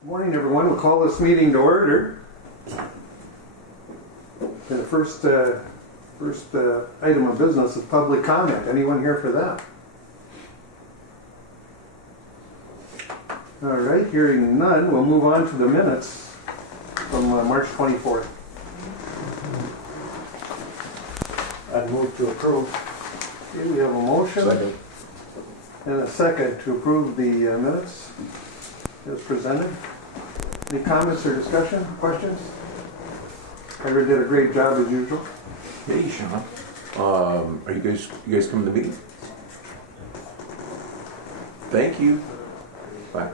Good morning, everyone. We'll call this meeting to order. And the first item of business is public comment. Anyone here for that? All right, hearing none, we'll move on to the minutes from March 24th. I'd move to approve. Okay, we have a motion Second. and a second to approve the minutes as presented. Any comments or discussion, questions? Heather did a great job as usual. Hey, Sean. Are you guys coming to the meeting? Thank you. Bye.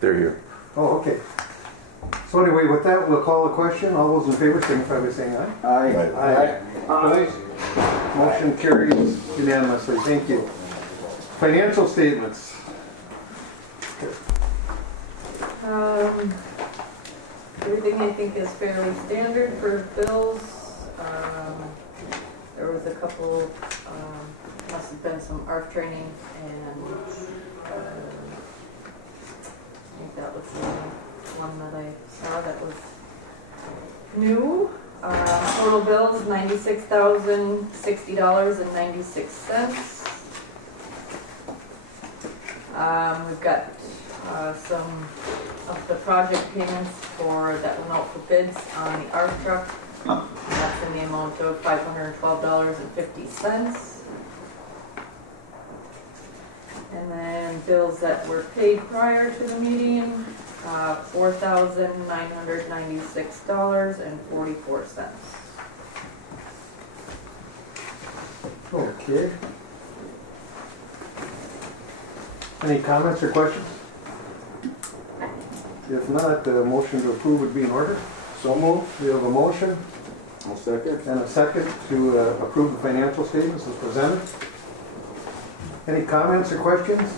They're here. Oh, okay. So anyway, with that, we'll call the question. All those in favor signify by saying aye. Aye. Opposed? Motion carries unanimously. Thank you. Financial statements. Everything I think is fairly standard for bills. There was a couple, must have been some ARF training, and I think that was the one that I saw that was new. Total bills, $96,060.96. We've got some of the project payments that went out for bids on the ARF truck. That's in the amount of $512.50. And then bills that were paid prior to the meeting, $4,996.44. Okay. Any comments or questions? If not, the motion to approve would be in order. So moved. We have a motion I'll second. and a second to approve the financial statements as presented. Any comments or questions?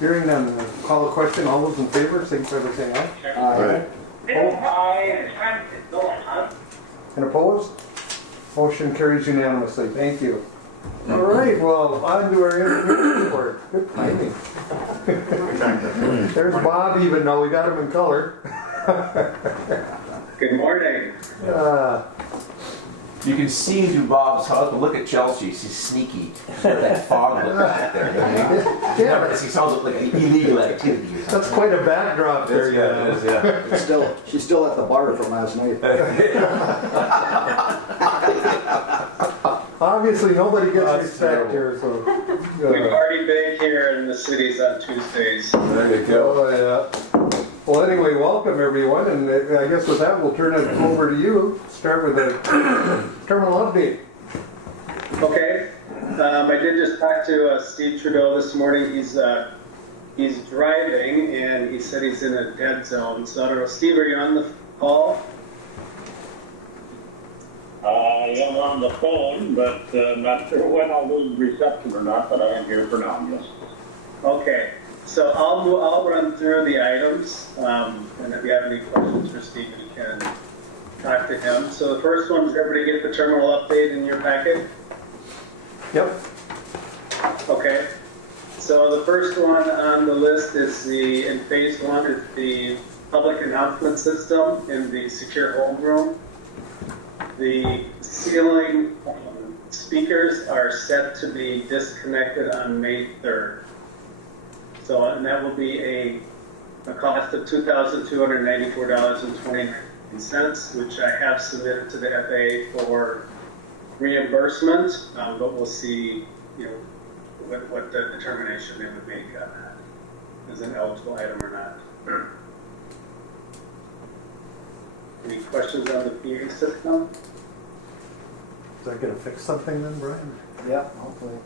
Hearing none, call a question. All those in favor, signify by saying aye. Aye. And opposed? Motion carries unanimously. Thank you. All right, well, on to our engineering report. Good timing. There's Bob, even though we got him in color. Good morning. You can see into Bob's house, but look at Chelsea. She's sneaky. She's got that fog look back there. Yeah, She sounds like an illegal activity or something. that's quite a backdrop there. Yeah, it is, yeah. She's still at the bar from last night. Obviously, nobody gets That's respect terrible. here, so. We've already been here in the cities on Tuesdays. There you go. Oh, yeah. Well, anyway, welcome everyone, and I guess with that, we'll turn it over to you. Start with a terminal update. Okay. I did just talk to Steve Trudeau this morning. He's driving, and he said he's in a dead zone. So I don't know, Steve, are you on the call? I am on the phone, but not sure when I'll lose reception or not, but I am here for now, yes. Okay. So I'll run through the items, and if you have any questions for Steve, you can talk to him. So the first one is everybody get the terminal update in your packet? Yep. Okay. So the first one on the list is in phase one is the public announcement system in the secure hold room. The ceiling speakers are set to be disconnected on May 3rd. So, and that will be a cost of $2,294.29, which I have submitted to the FAA for reimbursement, but we'll see, what the determination they would make on that as an eligible item or not. Any questions on the PA system? Is that going to fix something then, Brian? Yeah, hopefully.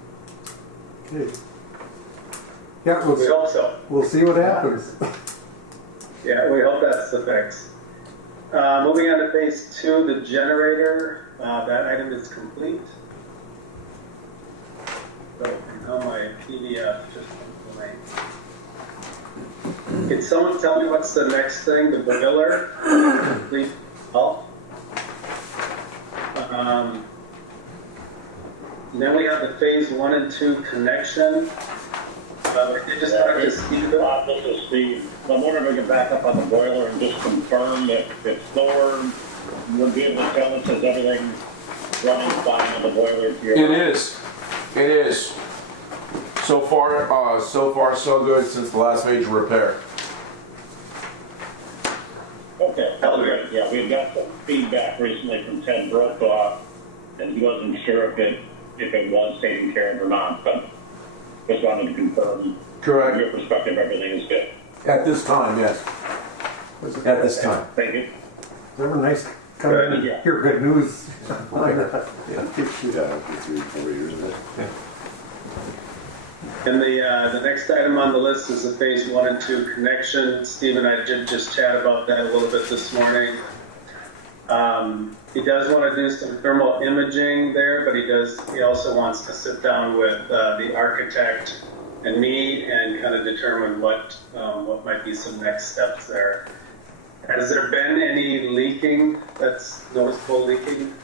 Okay. Yeah, We hope so. we'll see what happens. Yeah, we hope that's the fix. Moving on to phase two, the generator, that item is complete. So now my PDF just went blank. Can someone tell me what's the next thing? The boiler? Complete. Then we have the phase 1 and 2 connection. They just talked to Steve. This is Steve. I'm wondering if we can back up on the boiler and just confirm if Thor would be able to tell us is everything running fine on the boiler here. It is. It is. So far, so good since the last major repair. Okay, great. Yeah, we've got some feedback recently from Ted Brokaw, and he wasn't sure if it was taken care of or not, but just wanted to confirm. Correct. From your perspective, everything is good. At this time, yes. At this time. Thank you. It's ever nice to come in and Yeah. hear good news like that. Yeah, after 3 or 4 years of it. And the next item on the list is the phase 1 and 2 connection. Steve and I did just chat about that a little bit this morning. He does want to do some thermal imaging there, but he also wants to sit down with the architect and me and kind of determine what might be some next steps there. Has there been any leaking that's noticeable leaking?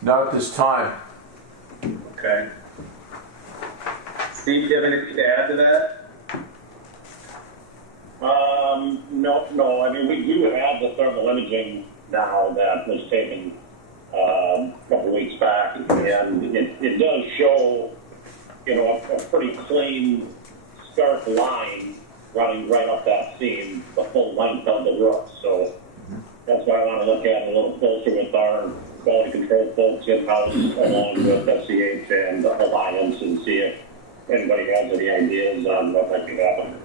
Not at this time. Okay. Steve, do you have anything to add to that? No. I mean, we do have the thermal imaging now that was taken a couple weeks back, and it does show, a pretty clean, scarf line running right up that seam, the full length of the roof. So that's why I want to look at it a little closer with our quality control folks in-house, along with SCH and Alliance, and see if anybody has any ideas on what might be happening.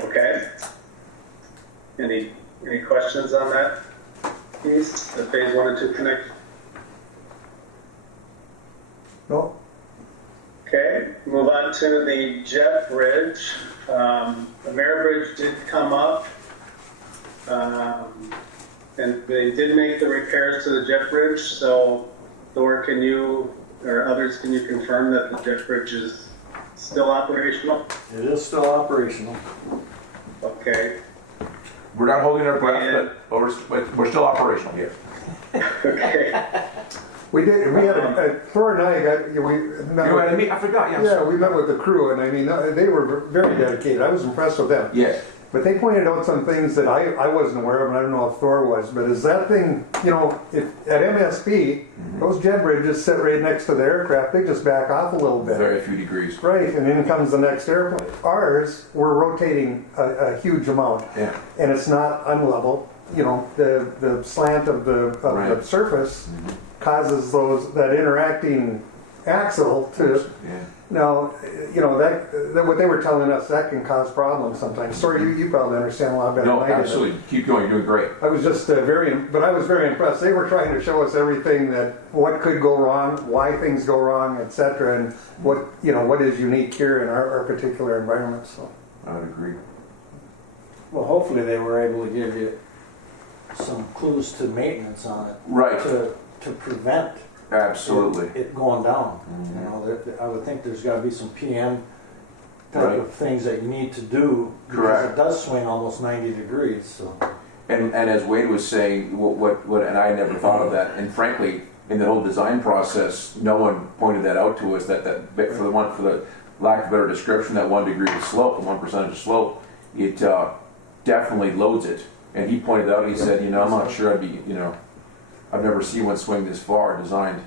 Okay. Any questions on that piece, the phase 1 and 2 connection? No? Okay, move on to the jet bridge. The Mare Bridge did come up, and they did make the repairs to the jet bridge. So, Thor, can you or others, can you confirm that the jet bridge is still operational? It is still operational. Okay. We're not holding our breath, but we're still operational here. Okay. We did, we had Thor and I got, I forgot, yeah, we met with the crew, and I mean, they were very dedicated. I was impressed with them. Yes. But they pointed out some things that I wasn't aware of, and I don't know if Thor was, but is that thing, at MSP, those jet bridges sit right next to the aircraft, they just back off a little bit. Very few degrees. Right, and in comes the next airplane. Ours, we're rotating a huge amount, Yeah. and it's not unlevel. The slant of the Right. surface causes that interacting axle to. Yeah. Now, that what they were telling us, that can cause problems sometimes. Sorry, you probably understand a lot better No, than I do. absolutely. Keep going. You're doing great. I was just but I was very impressed. They were trying to show us everything what could go wrong, why things go wrong, etc., and what is unique here in our particular environment. So. I would agree. Well, hopefully they were able to give you some clues to maintenance on it. Right. To prevent Absolutely. it going down. Mhm. I would think there's got to be some PM type Right. of things that you need to do. Correct. Because it does swing almost 90 degrees. So. And as Wade was saying, what, and I never thought of that. And frankly, in the whole design process, no one pointed that out to us. That for the lack of a better description, that 1 degree of slope, the 1% of slope, it definitely loads it. And he pointed out, he said, I'm not sure I've never seen one swing this far designed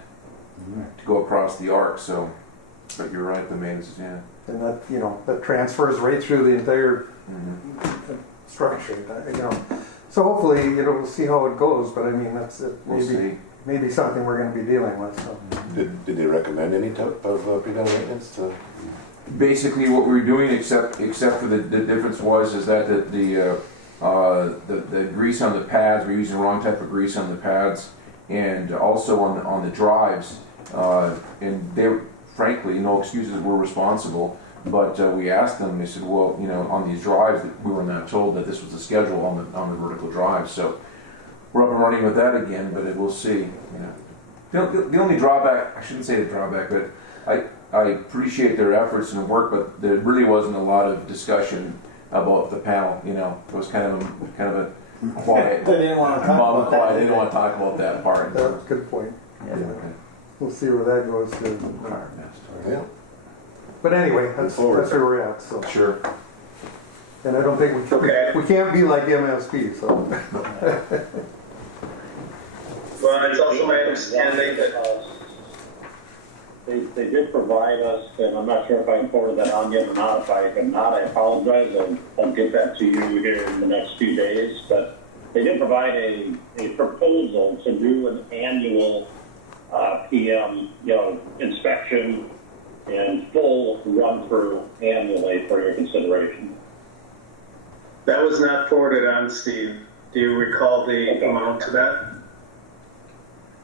to go across the arc. So, but you're right, the maintenance, yeah. And that transfers right through the entire structure. So hopefully, we'll see how it goes. But I mean, that's it. We'll see. Maybe something we're going to be dealing with. So. Did they recommend any type of preventive maintenance to? Basically, what we were doing, except for the difference is that the grease on the pads, we're using the wrong type of grease on the pads, and also on the drives, and they, frankly, no excuses, we're responsible. But we asked them. They said, well, on these drives, we were not told that this was the schedule on the vertical drive. So we're up and running with that again, but we'll see. The only drawback, I shouldn't say the drawback, but I appreciate their efforts and work, but there really wasn't a lot of discussion about the panel. It was kind of a quiet. They didn't want to talk about that. They didn't want to talk about that part. That's a good point. We'll see where that goes to. Yeah. But anyway, that's where we're at, so. Sure. And I don't think we can't be like MSP, so. Well, it's also my understanding that, They did provide us, and I'm not sure if I forwarded that on yet or not. If I have not, I apologize. I'll get that to you here in the next few days. But they did provide a proposal to do an annual PM, inspection and full run-through annually for your consideration. that was not forwarded on, Steve. Do you recall the amount to that?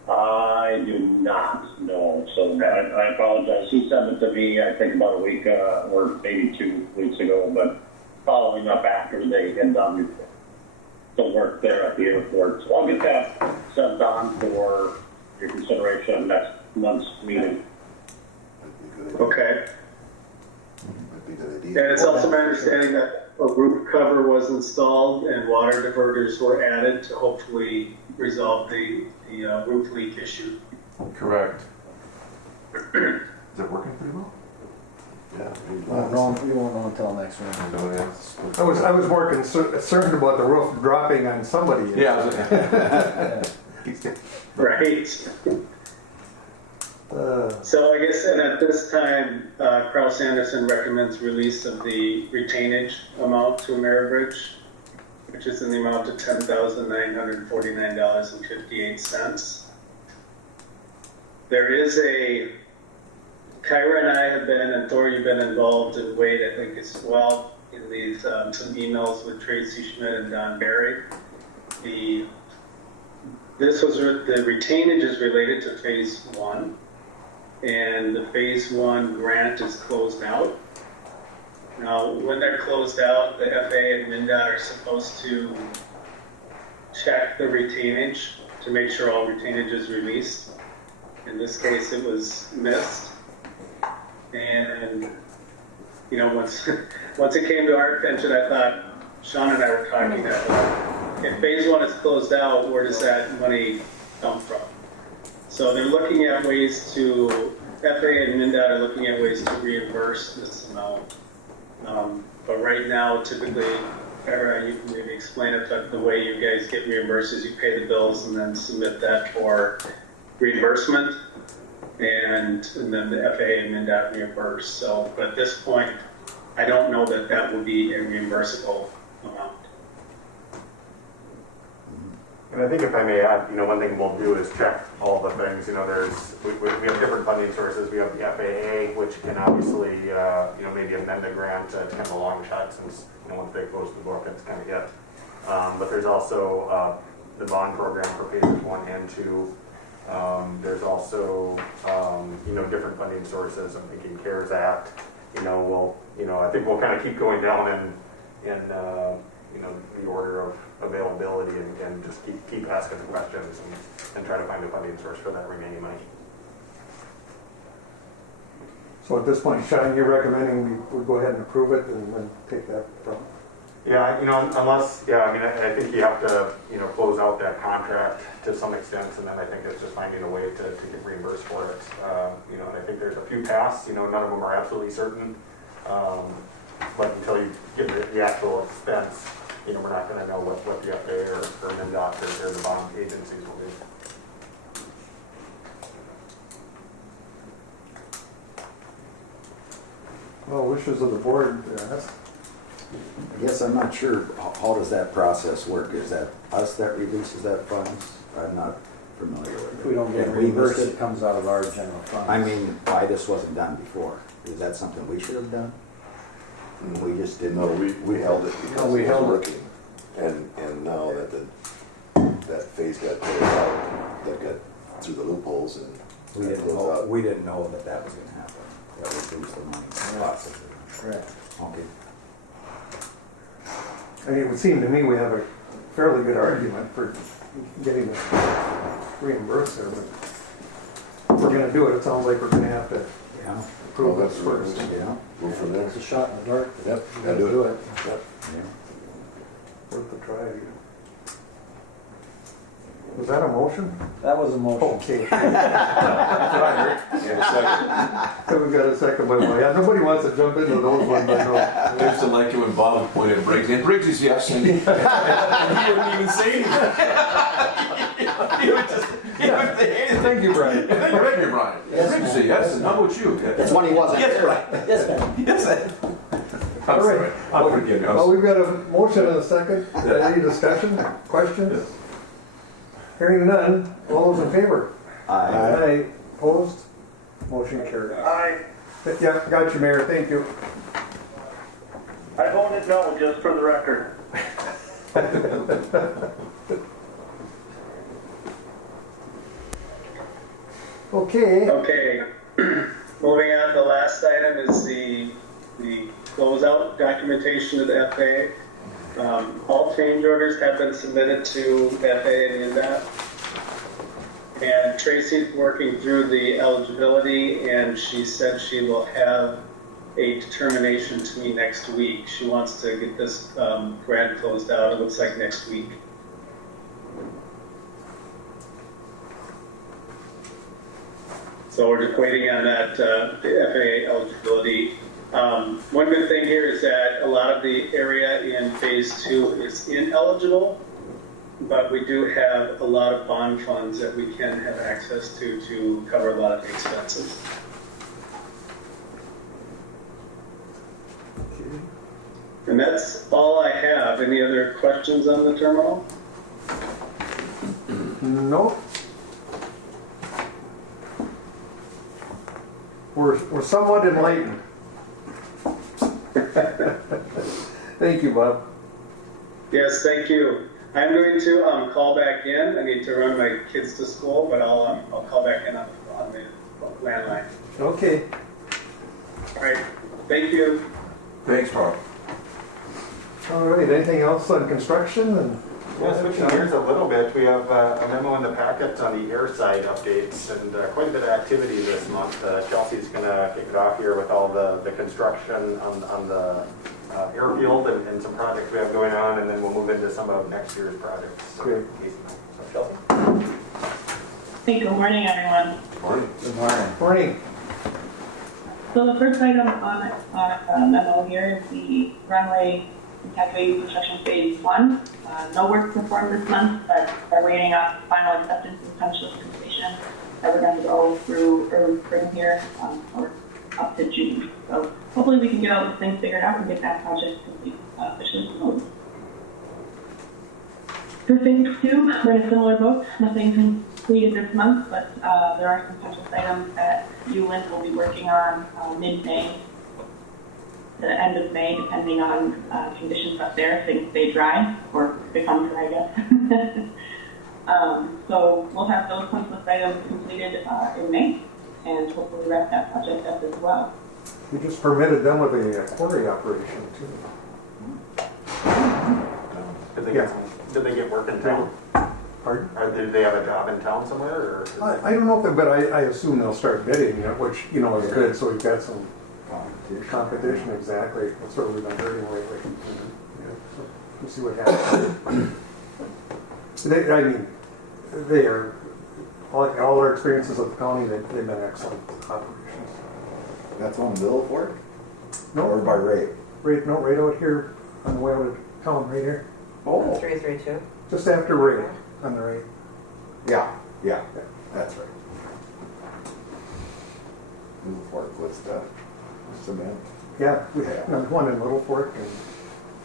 I do not know, so I apologize. He sent it to me, I think about a week or maybe 2 weeks ago, but following up after they had done the work there at the airport. So I'll get that sent on for your consideration next month's meeting. Okay. And it's also my understanding that a roof cover was installed and water diverters were added to hopefully resolve the roof leak issue. Correct. Is it working pretty well? Yeah. We won't know until next week. I was more concerned about the roof dropping on somebody. Yeah. Right. So I guess, and at this time, Kraus Anderson recommends release of the retainage amount to Ameribridge, which is in the amount of $10,949.58. There is Kyra and I have been, and Thor, you've been involved, and Wade, I think, as well, in these some emails with Tracy Schmidt and Don Barry. The retainage is related to phase 1, and the phase 1 grant is closed out. Now, when they're closed out, the FAA and MnDOT are supposed to check the retainage to make sure all retainage is released. In this case, it was missed. And, once it came to our attention, I thought, Sean and I were talking that if phase 1 is closed out, where does that money come from? So they're looking at ways to, FAA and MnDOT are looking at ways to reimburse this amount. But right now, typically, Kyra, you can maybe explain it, but the way you guys get reimbursed is you pay the bills and then submit that for reimbursement, and then the FAA and MnDOT reimburse. So, but at this point, I don't know that that will be a reimbursable amount. And I think if I may add, one thing we'll do is check all the things. We have different funding sources. We have the FAA, which can obviously, maybe amend the grant. It's kind of a long shot since, once they close the book, it's kind of hit. But there's also the bond program for phases 1 and 2. There's also, different funding sources. I'm thinking CARES Act. I think we'll kind of keep going down in the order of availability and just keep asking the questions and try to find a funding source for that remaining money. So at this point, Sean, you're recommending we go ahead and approve it and then take that from? Yeah, unless, I think you have to, close out that contract to some extent, and then I think it's just finding a way to get reimbursed for it. And I think there's a few paths, none of them are absolutely certain. But until you get the actual expense, we're not going to know what the FAA or MnDOT or the bond agencies will do. Well, wishes of the board. I guess I'm not sure, how does that process work? Is that us that releases that funds? I'm not familiar with it. If we don't get And reimbursed, it comes out of our general fund. I mean, why this wasn't done before? Is that something we should have done? We just didn't. No, we held it because we it held was it. working. And now that that phase got closed out, that got through the loopholes and We didn't know that was going to happen. That would lose the money. Correct. Okay. I mean, it would seem to me we have a fairly good argument for getting the reimbursed there, but if we're going to do it, it sounds like we're going to have to Yeah. approve Well, this that's first. right. Yeah. go from there. It's a shot in the dark. Yep, You gotta gotta do it. it. Yep. Yeah. Worth the try. Was that a motion? That was a motion. Okay. That's what I heard. Yeah, So we got a second by Bob. Yeah, nobody wants to jump into those ones, I know. I used to like it when Bob pointed at Briggs. And Briggs is yes, and he wouldn't even say anything. He would just, he would say anything. Thank you, Brian. And then you're right, Brian. Yes, Briggs ma'am. said yes, and how about you? That's when he wasn't Yes, there. Brian. Yes, ma'am. Yes, I'm All sorry. right. I'll forgive you. Well, we've got a motion and a second. Any discussion, questions? Hearing none, all those in favor? Aye. Opposed? Motion carried. I Yeah, got you, Mayor, thank you. voted no, just for the record. Okay, Okay, moving on, the last item is the closeout documentation of the FAA. All change orders have been submitted to FAA and INDOT. And Tracy's working through the eligibility, and she said she will have a determination to me next week. She wants to get this grant closed out, it looks like next week. So we're just waiting on that, the FAA eligibility. One good thing here is that a lot of the area in phase 2 is ineligible, but we do have a lot of bond funds that we can have access to cover a lot of the expenses. And that's all I have. Any other questions on the terminal? no. We're somewhat enlightened. Thank you, Bob. Yes, thank you. I'm going to call back in. I need to run my kids to school, but I'll call back in on the landline. Okay. All right, thank you. Thanks, Bob. All right, anything else on construction? And Yeah, switching gears a little bit, we have a memo in the packet on the air side updates and quite a bit of activity this month. Chelsea's going to kick it off here with all the construction on the airfield and some projects we have going on, and then we'll move into some of next year's projects. So, Great. So Chelsea? Hey, good morning, everyone. Morning. Good morning. morning. So the first item on memo here is the runway Int'l construction phase 1. No work performed this month, but we're waiting on final acceptance and punch list completion that we're going to go through early spring here, or up to June. So hopefully we can get all these things figured out and get that project complete officially closed. For phase 2, we're in a similar boat. Nothing completed this month, but there are some punch list items that ULIN will be working on mid-May, the end of May, depending on conditions up there, if things stay dry, or become dry, I guess. So we'll have those punch list items completed in May, and hopefully wrap that project up as well. We just permitted them with a quarry operation too. Did they get work in town? Pardon? Or did they have a job in town somewhere? Or I don't know if they, but I assume they'll start bidding, which, is good, so we've got some competition, exactly. That's what we've been hearing lately. Yeah, so we'll see what happens. They are, all our experiences of the county, they've been excellent operations. That's on bill for it? No, Or by rate? right out here on the way out of town, right here. Oh, 332. Just after Ray, on the right. yeah, that's right. Bill Fork was the cement. Yeah, we have one in Little Fork, and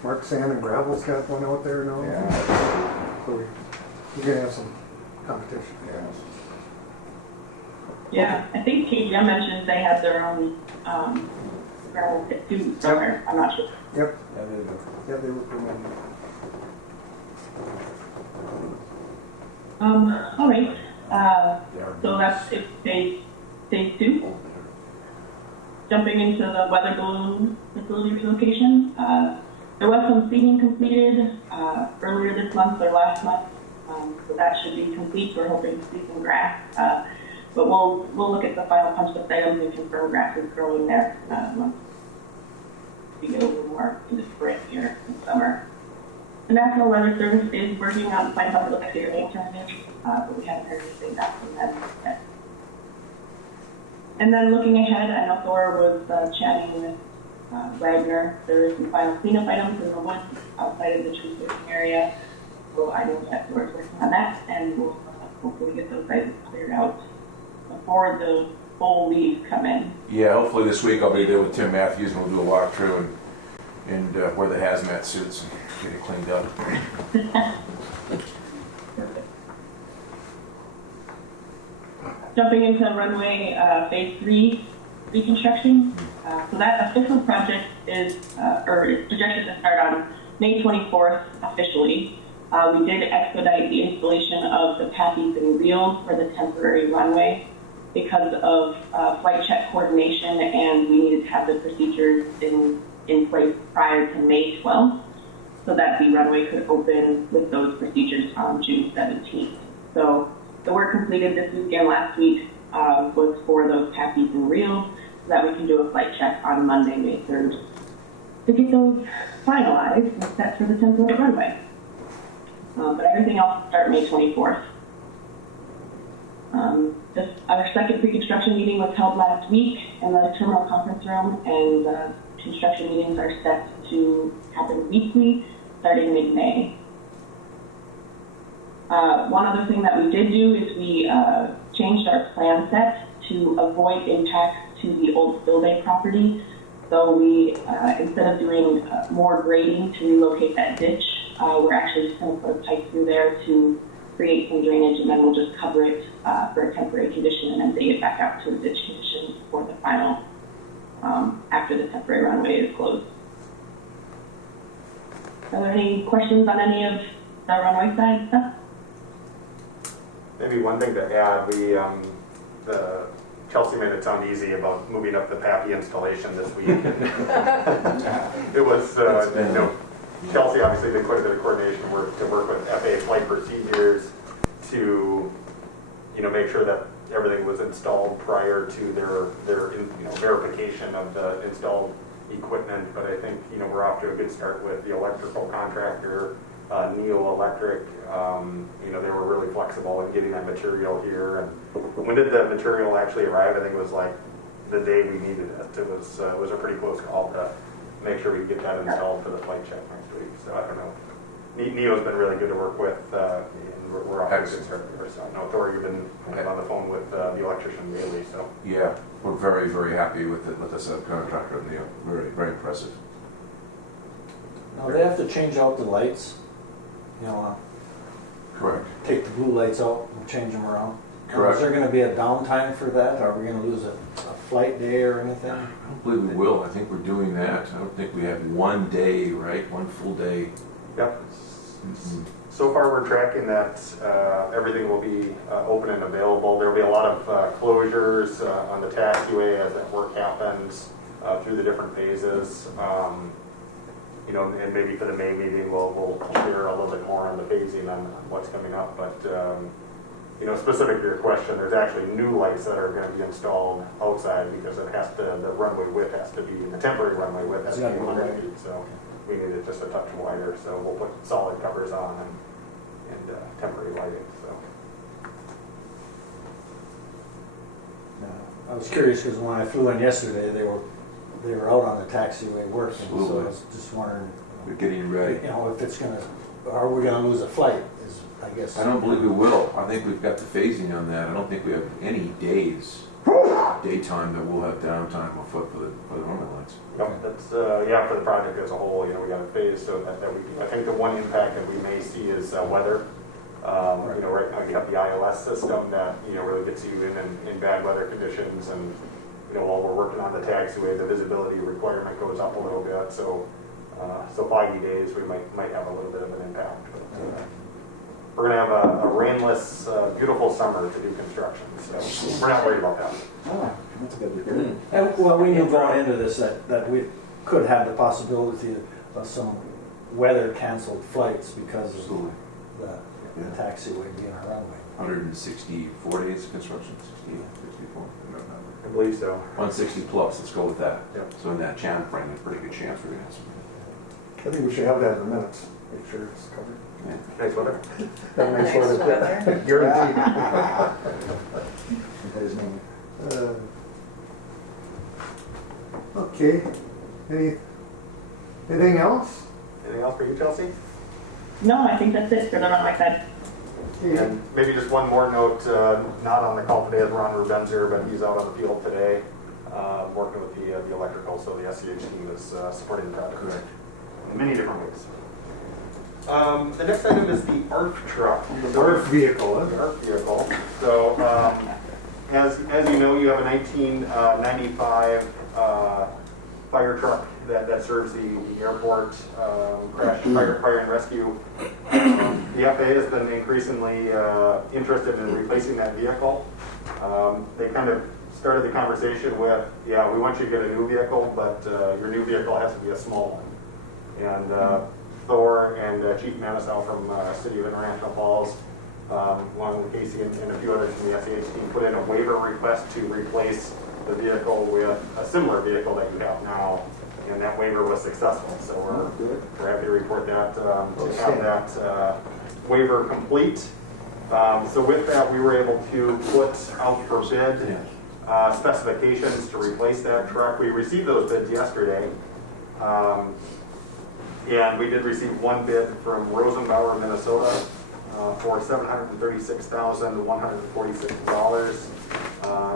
Mark Sand and Gravel's got one out there now. Yeah. So we're gonna have some competition. Yeah. Yeah, I think KGM mentioned they had their own gravel pit too somewhere. I'm not sure. Yep. Yeah, they were pretty good. All right. So that's it, phase 2. Jumping into the weather balloon facility relocation. There was some seeding completed earlier this month or last month, so that should be complete. We're hoping to see some grass, but we'll look at the final punch list items and confirm grass is growing there once we get a little more into spring here in summer. The National Weather Service is working on finding out what the clearing alternative but we haven't heard anything back from them yet. And then looking ahead, I know Thor was chatting with Wagner. There is some final cleanup items in the woods outside of the tree serving area. So I know that Thor is working on that, and we'll hopefully get those items cleared out before the full leaves come in. Yeah, hopefully this week I'll be there with Tim Matthews and we'll do a walkthrough and wear the hazmat suits and get it cleaned up. Jumping into runway phase 3 reconstruction. So that official project is projected to start on May 24th officially. We did expedite the installation of the patties and wheels for the temporary runway because of flight check coordination, and we needed to have the procedures in place prior to May 12th so that the runway could open with those procedures on June 17th. So the work completed this week and last week was for those patties and wheels so that we can do a flight check on Monday, May 3rd to get those finalized and set for the temporary runway. But everything else will start May 24th. Our second pre-construction meeting was held last week in the terminal conference room, and construction meetings are set to happen weekly starting mid-May. One other thing that we did do is we changed our plan set to avoid impacts to the old spill bay property. So we, instead of doing more grading to relocate that ditch, we're actually just going to put a pipe through there to create some drainage, and then we'll just cover it for a temporary condition and then dig it back out to a ditch condition for the final, after the temporary runway is closed. Are there any questions on any of the runway side stuff? Maybe one thing to add, the Chelsea made it sound easy about moving up the PAPI installation this week. It was, Chelsea obviously did quite a bit of coordination work to work with FAA flight procedures to, make sure that everything was installed prior to their verification of the installed equipment. But I think, we're off to a good start with the electrical contractor, Neo Electric. They were really flexible in getting that material here. And when did the material actually arrive? I think it was like the day we needed it. It was a pretty close call to make sure we get that installed for the flight check next week. So I don't know. Neo's been really good to work with, and we're off to a good start there. So I know, Thor, you've been on the phone with the electrician daily. So Yeah, we're very, very happy with the subcontractor, Neo. Very, very impressive. Now they have to change out the lights, Correct. take the blue lights out and change them around. Correct. Is there going to be a downtime for that? Are we going to lose a flight day or anything? I don't believe we will. I think we're doing that. I don't think we have one day, right? One full day. yep. So far, we're tracking that everything will be open and available. There will be a lot of closures on the taxiway as that work happens through the different phases. And maybe for the May meeting, we'll share a little bit more on the phasing on what's coming up. But specific to your question, there's actually new lights that are going to be installed outside because the runway width has to be, the temporary runway width has to be 100 feet. So we need it just a touch wider. So we'll put solid covers on and temporary lighting. So. I was curious because when I flew in yesterday, they were out on the taxiway working. Absolutely. So I was just wondering, We're getting ready. if it's are we going to lose a flight? Is I guess. I don't believe we will. I think we've got the phasing on that. I don't think we have any days, daytime, that we'll have downtime afoot for the runway lights. Yep, that's for the project as a whole. We got a phase so that I think the one impact that we may see is weather. Right now you have the ILS system that really gets you in bad weather conditions, and while we're working on the taxiway, the visibility requirement goes up a little bit. So foggy days we might have a little bit of an impact. But, we're going to have a rainless, beautiful summer to do construction, so we're not worried about that. Oh, that's good to hear. And, well, we knew going into this that we could have the possibility of some weather-canceled flights because of the taxiway being our runway. 164 days of construction, 68, 64, I don't remember. I believe so. 160 plus, let's go with that. Yep. So in that channel frame, there's a pretty good chance we're going to have some. I think we should have that in the minutes. make sure it's covered. Nice weather. That nice Nice weather. weather. Guaranteed. Okay, anything else? Anything else for you, Chelsea? No, I think that's it for the on my side. Okay. And maybe just one more note, not on the call today is Ron Rubenzer, but he's out on the field today, working with the electrical, so the SCH team is supporting the project. Correct. In many different ways. The next item is the ARF truck. The ARF vehicle, The ARF vehicle. So, as you know, you have a 1995 fire truck that serves the airport, crash, fire and rescue. The FAA has been increasingly interested in replacing that vehicle. They kind of started the conversation with, yeah, we want you to get a new vehicle, but your new vehicle has to be a small one. And Thor and Chief Manisow from City of International Falls, along with Casey and a few others from the SEH team, put in a waiver request to replace the vehicle with a similar vehicle that you have now, and that waiver was successful. So we're happy to report that, to have that waiver complete. So with that, we were able to put out for bid specifications to replace that truck. We received those bids yesterday. And we did receive one bid from Rosenbauer, Minnesota, for $736,146.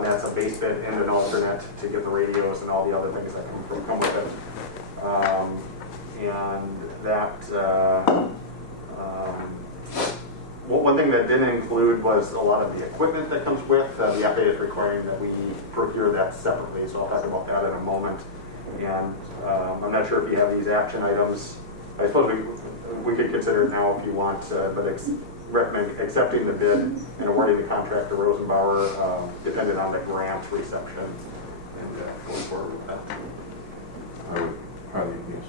That's a base bid and an alternate to get the radios and all the other things that come with it. And that, one thing that didn't include was a lot of the equipment that comes with. The FAA is requiring that we procure that separately, so I'll talk about that in a moment. And I'm not sure if you have these action items. I suppose we could consider it now if you want, but recommend accepting the bid and awarding the contract to Rosenbauer, dependent on the grant reception, and going forward with that. I would highly, yes.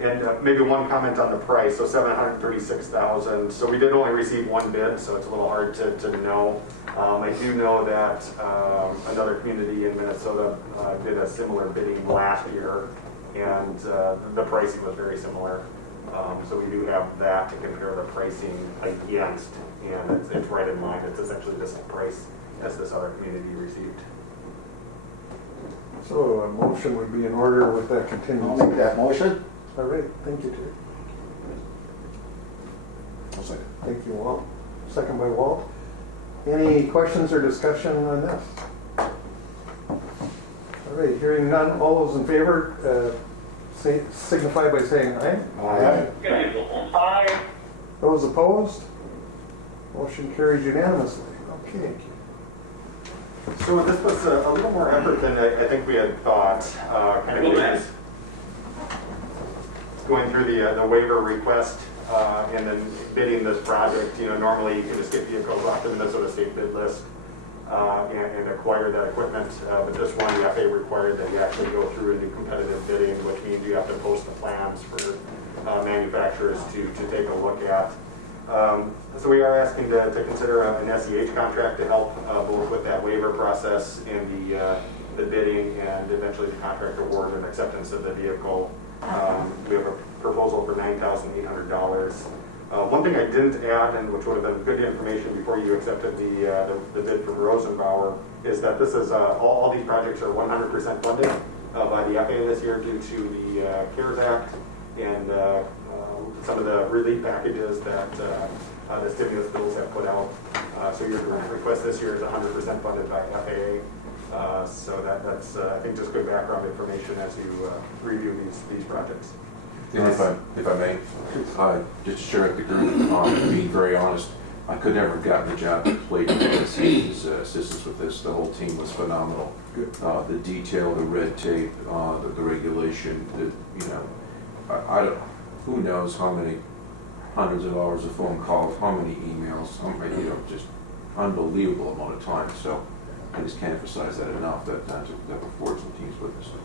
And maybe one comment on the price, so $736,000. So we did only receive one bid, so it's a little hard to know. I do know that another community in Minnesota did a similar bidding last year, and the pricing was very similar. So we do have that to compare the pricing against, and it's right in line. It's essentially the same price as this other community received. So a motion would be in order with that I'll contingency. make that motion. All right, thank you, Terry. I'll second. Thank you, Walt. Second by Walt. Any questions or discussion on this? All right, hearing none, all those in favor, signify by saying aye. Aye. Aye. Those opposed? Motion carries unanimously. Okay. So this was a little more effort than I think we had thought, kind of going through the waiver request and then bidding this project. You know, normally you can just get vehicles off the Minnesota State bid list and acquire that equipment, but this one the FAA required that you actually go through a new competitive bidding, which means you have to post the plans for manufacturers to take a look at. So we are asking to consider an SEH contract to help both with that waiver process and the bidding and eventually the contract award and acceptance of the vehicle. We have a proposal for $9,800. One thing I didn't add, and which would have been good information before you accepted the bid from Rosenbauer, is that this is all these projects are 100% funded by the FAA this year due to the CARES Act and some of the relief packages that the stimulus bills have put out. So your request this year is 100% funded by FAA. So that's I think just good background information as you review these projects. And if I may, just to share with the group, being very honest, I could never have gotten the job that played his assistance with this. The whole team was phenomenal. The detail, the red tape, the regulation, I don't, who knows how many hundreds of hours of phone calls, how many emails, just unbelievable amount of time. So I just can't emphasize that enough, that we're fortunate teams with this thing.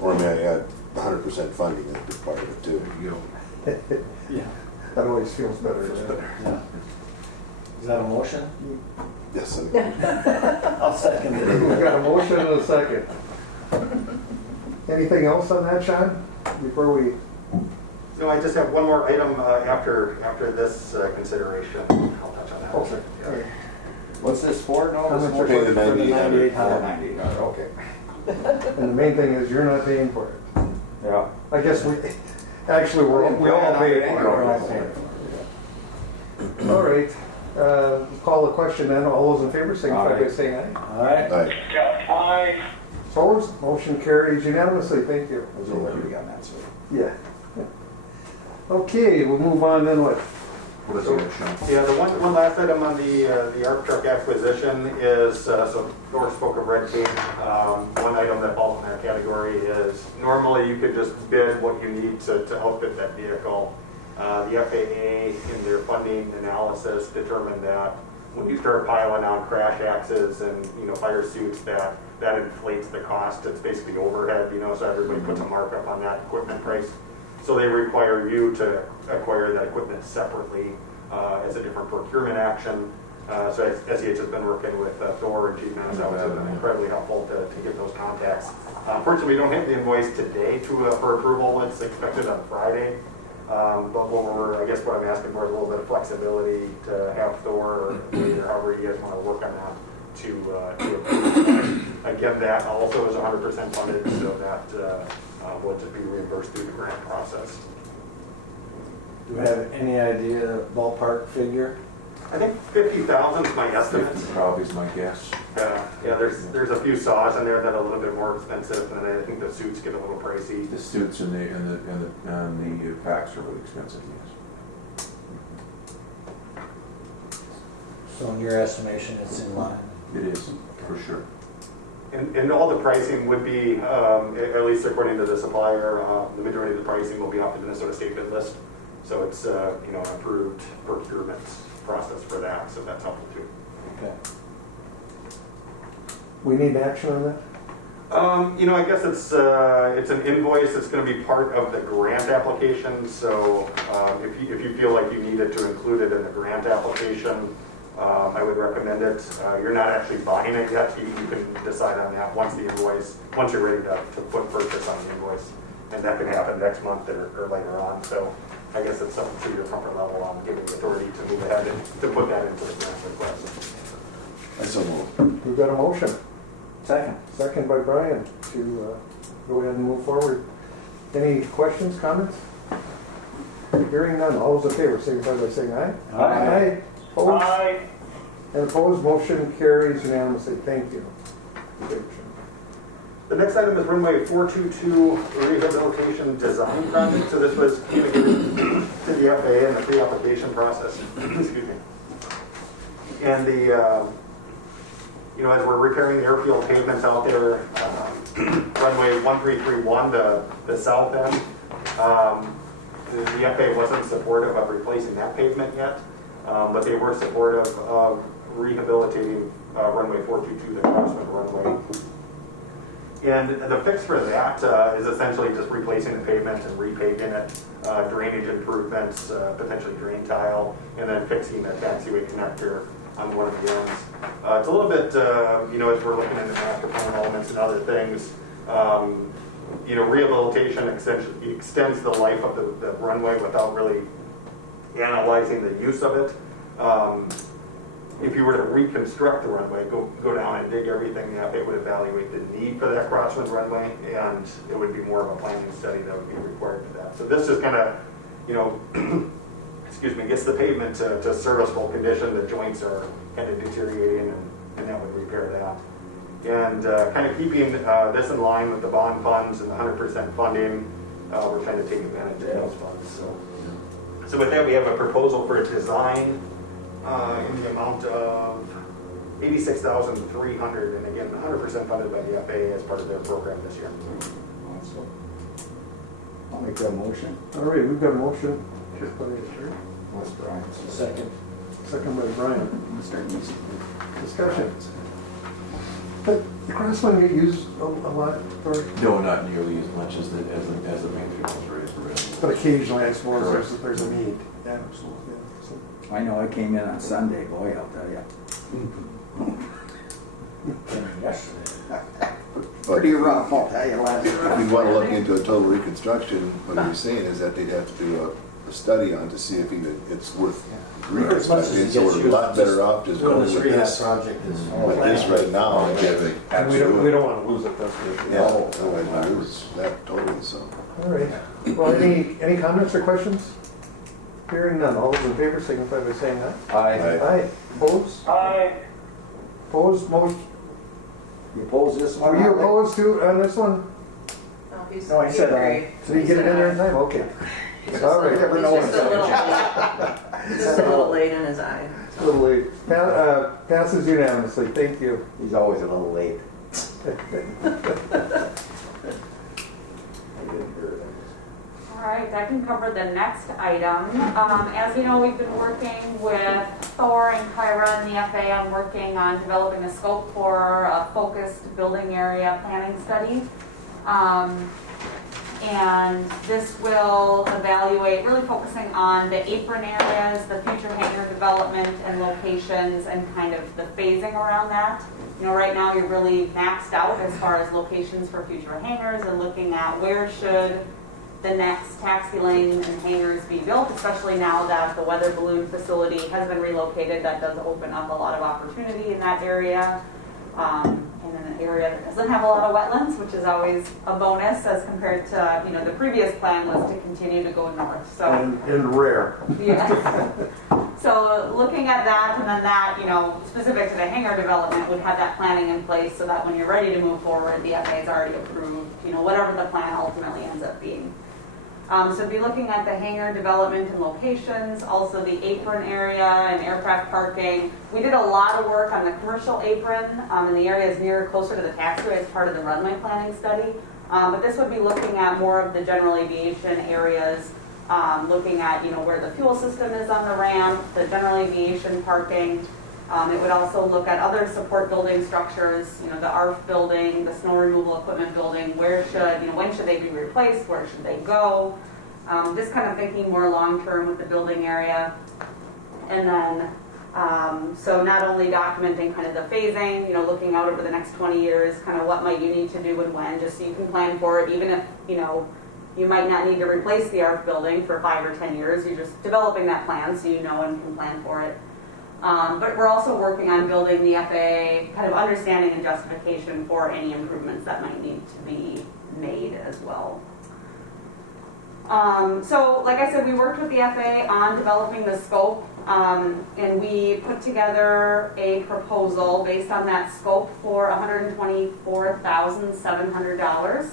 Or may I add, 100% funding is a big part of it too. There you go. Yeah. That always feels better. Yeah. Is that a motion? Yes, and I'll second it. We've got a motion and a second. Anything else on that, Sean? Before we So I just have one more item after this consideration. I'll touch on that. Okay. All right. What's this for? No, How this much for are Pay the For the 9800. 9800. Okay. And the main thing is you're not paying for it. Yeah. I guess actually, we all pay for We're all it. paying for it. All right, call the question then. All those in favor, signify by saying aye. All right. Aye. Aye. Opposed? Motion carries unanimously. Thank you. I was a little bit on that, so. Yeah. Okay, we'll move on then what? What is it, Sean? Yeah, the one last item on the ARC truck acquisition is, so Nora spoke of red tape. One item that falls in that category is normally you could just bid what you need to outfit that vehicle. The FAA in their funding analysis determined that when you start piling on crash axes and, fire suits, that inflates the cost. It's basically overhead, so everybody puts a markup on that equipment price. So they require you to acquire that equipment separately as a different procurement action. So SEH has been working with Thor and GMAS. That was been incredibly helpful to get those contacts. Unfortunately, we don't have the invoice today for approval. It's expected on Friday. But what I'm asking for is a little bit of flexibility to have Thor or either however you guys want to work on that to approve. Again, that also is 100% funded, so that will just be reimbursed through the grant process. Do we have any idea ballpark figure? I think 50,000 is my estimate. Probably is my guess. Yeah, there's a few saws in there that are a little bit more expensive, and I think the suits get a little pricey. The suits and the packs are really expensive, yes. So in your estimation, it's in line? It is, for sure. And all the pricing would be, at least according to the supplier, the majority of the pricing will be off the Minnesota State bid list. So it's, an approved procurement process for that, so that's helpful too. Okay. We need action on that? I guess it's an invoice that's going to be part of the grant application. So if you feel like you needed to include it in the grant application, I would recommend it. You're not actually buying it yet. You can decide on that once you're ready to put purchase on the invoice. And that can happen next month or later on. So I guess it's something to your comfort level on giving the authority to move ahead and to put that into the grant request. I so moved. We've got a motion. Second. Second by Brian to go ahead and move forward. Any questions, comments? Hearing none. All those in favor, signify by saying aye. Aye. Opposed? Aye. And opposed, motion carries unanimously. Thank you. The next item is runway 422 rehabilitation design project. So this was communicated to the FAA in the pre-application process. Excuse me. And as we're repairing the airfield pavements out there, runway 1331, the south end, the FAA wasn't supportive of replacing that pavement yet, but they were supportive of rehabilitating runway 422, the crosswind runway. And the fix for that is essentially just replacing the pavement and repaving it, drainage improvements, potentially drain tile, and then fixing the taxiway connector on one of the ends. It's a little bit, as we're looking into master plan elements and other things, rehabilitation extends the life of the runway without really analyzing the use of it. If you were to reconstruct the runway, go down and dig everything up, it would evaluate the need for that crosswind runway, and it would be more of a planning study that would be required for that. So this just kind of, gets the pavement to serviceable condition. The joints are kind of deteriorating, and that would repair that. And kind of keeping this in line with the bond funds and the 100% funding, we're trying to take advantage of those funds. So with that, we have a proposal for a design in the amount of $86,300, and again, 100% funded by the FAA as part of their program this year. Awesome. I'll make that motion. All right, we've got a motion. Just by Sherry. That's Brian. Second. Second by Brian. Mr. Easy. Discussion. But the crosswind get used a lot, or, No, not nearly as much as the main fuel raised. but occasionally, I suppose, Correct. there's a need. Yeah, absolutely. So, I know, I came in on Sunday, boy, I'll tell you. Yesterday. But Pretty rough, I'll tell you last. if we want to look into a total reconstruction, what he's saying is that they'd have to do a study on to see if even it's worth As much as it reconstructing. So gets we're a lot used, better off just doing going this with rehab this, project is. with this right now. And getting, And we don't want to lose it, that's for sure. yeah, otherwise we lose that totally, so. All right. Well, any comments or questions? Hearing none. All those in favor signify by saying aye. Aye. Aye. Opposed? Aye. Opposed? Most? You oppose this one? Are you opposed to on this one? No, I said aye. So you get it in there in time? Okay. All right. Never know He's just a little late. He's just a little late in his eye. A little late. Passes unanimously. Thank you. He's always a little late. All right, I can cover the next item. As you know, we've been working with Thor and Kyra and the FA on working on developing a scope for a focused building area planning study. And this will evaluate, really focusing on the apron areas, the future hangar development and locations, and kind of the phasing around that. You know, right now you're really maxed out as far as locations for future hangars and looking at where should the next taxi lane and hangars be built, especially now that the weather balloon facility has been relocated. That does open up a lot of opportunity in that area. And in an area that doesn't have a lot of wetlands, which is always a bonus as compared to, you know, the previous plan was to continue to go north. So And rare. yeah. So looking at that, and then that, you know, specific to the hangar development, would have that planning in place so that when you're ready to move forward, the FAA is already approved, you know, whatever the plan ultimately ends up being. So be looking at the hangar development and locations, also the apron area and aircraft parking. We did a lot of work on the commercial apron in the areas near, closer to the taxiway as part of the runway planning study. But this would be looking at more of the general aviation areas, looking at, you know, where the fuel system is on the ramp, the general aviation parking. It would also look at other support building structures, you know, the ARF building, the snow removal equipment building, where should, you know, when should they be replaced, where should they go? Just kind of thinking more long-term with the building area. And then, so not only documenting kind of the phasing, you know, looking out over the next 20 years, kind of what might you need to do and when, just so you can plan for it, even if, you know, you might not need to replace the ARF building for 5 or 10 years. You're just developing that plan so you know and can plan for it. But we're also working on building the FAA kind of understanding and justification for any improvements that might need to be made as well. So like I said, we worked with the FAA on developing the scope, and we put together a proposal based on that scope for $124,700.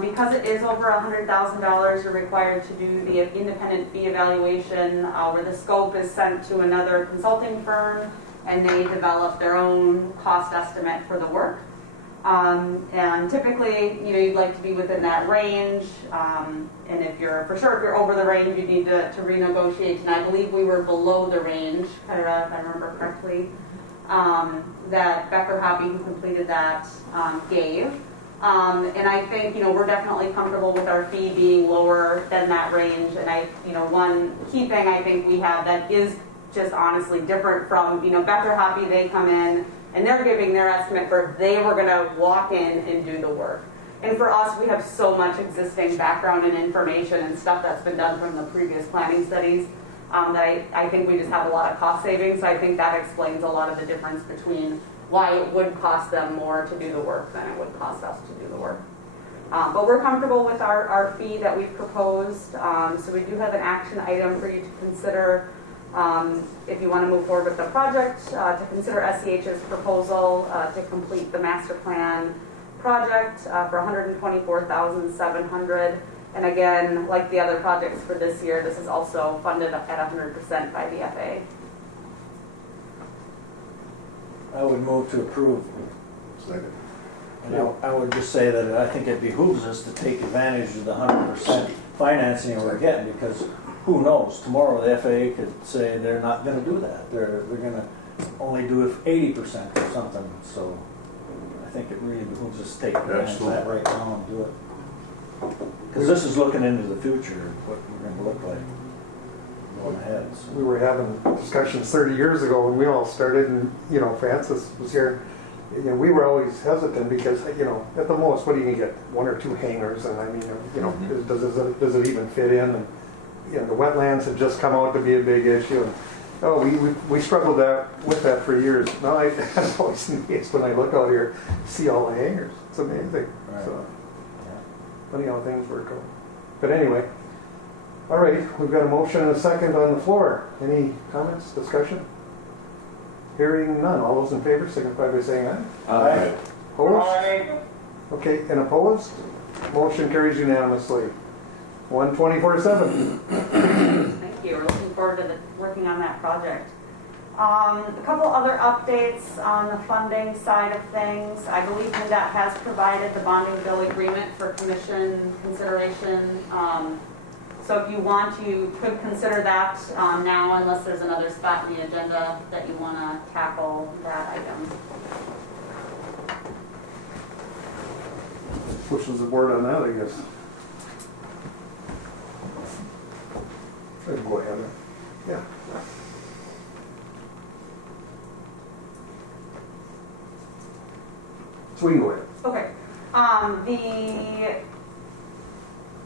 Because it is over $100,000, you're required to do the independent fee evaluation where the scope is sent to another consulting firm and they develop their own cost estimate for the work. And typically, you know, you'd like to be within that range. And if you're over the range, you need to renegotiate. And I believe we were below the range, if I remember correctly, that Becker Hoppy, who completed that, gave. And I think, you know, we're definitely comfortable with our fee being lower than that range. And one key thing I think we have that is just honestly different from, you know, Becker Hoppy, they come in and they're giving their estimate for if they were going to walk in and do the work. And for us, we have so much existing background and information and stuff that's been done from the previous planning studies that I think we just have a lot of cost savings. So I think that explains a lot of the difference between why it would cost them more to do the work than it would cost us to do the work. But we're comfortable with our fee that we've proposed. So we do have an action item for you to consider if you want to move forward with the project, to consider SEH's proposal to complete the master plan project for $124,700. And again, like the other projects for this year, this is also funded at 100% by the FAA. I would move to approve. Second. And I would just say that I think it behooves us to take advantage of the 100% financing we're getting, because who knows, tomorrow the FAA could say they're not going to do that. They're going to only do it 80% or something. So I think it really behooves us to take advantage of that right now and do it. Because this is looking into the future, what we're going to look like going ahead. So. We were having discussions 30 years ago when we all started, and, you know, Francis was here. you know, we were always hesitant because, you know, at the most, what are you gonna get? 1 or 2 hangars, and I mean, you know, does it even fit in? And, you know, the wetlands had just come out to be a big issue, and, we struggled with that for years. Now, I'm always amazed when I look out here, see all the hangars. It's amazing. Right. So, funny how things work out. But anyway, all right, we've got a motion and a second on the floor. Any comments, discussion? Hearing none. All those in favor signify by saying aye. Aye. Opposed? Okay, and opposed? Motion carries unanimously. 124/7. Thank you. We're looking forward to working on that project. A couple other updates on the funding side of things. I believe MnDOT has provided the bonding bill agreement for commission consideration. So if you want, you could consider that now, unless there's another spot in the agenda that you want to tackle that item. Pushes the board on that, I guess. Go ahead. Yeah. So we can go ahead. Okay.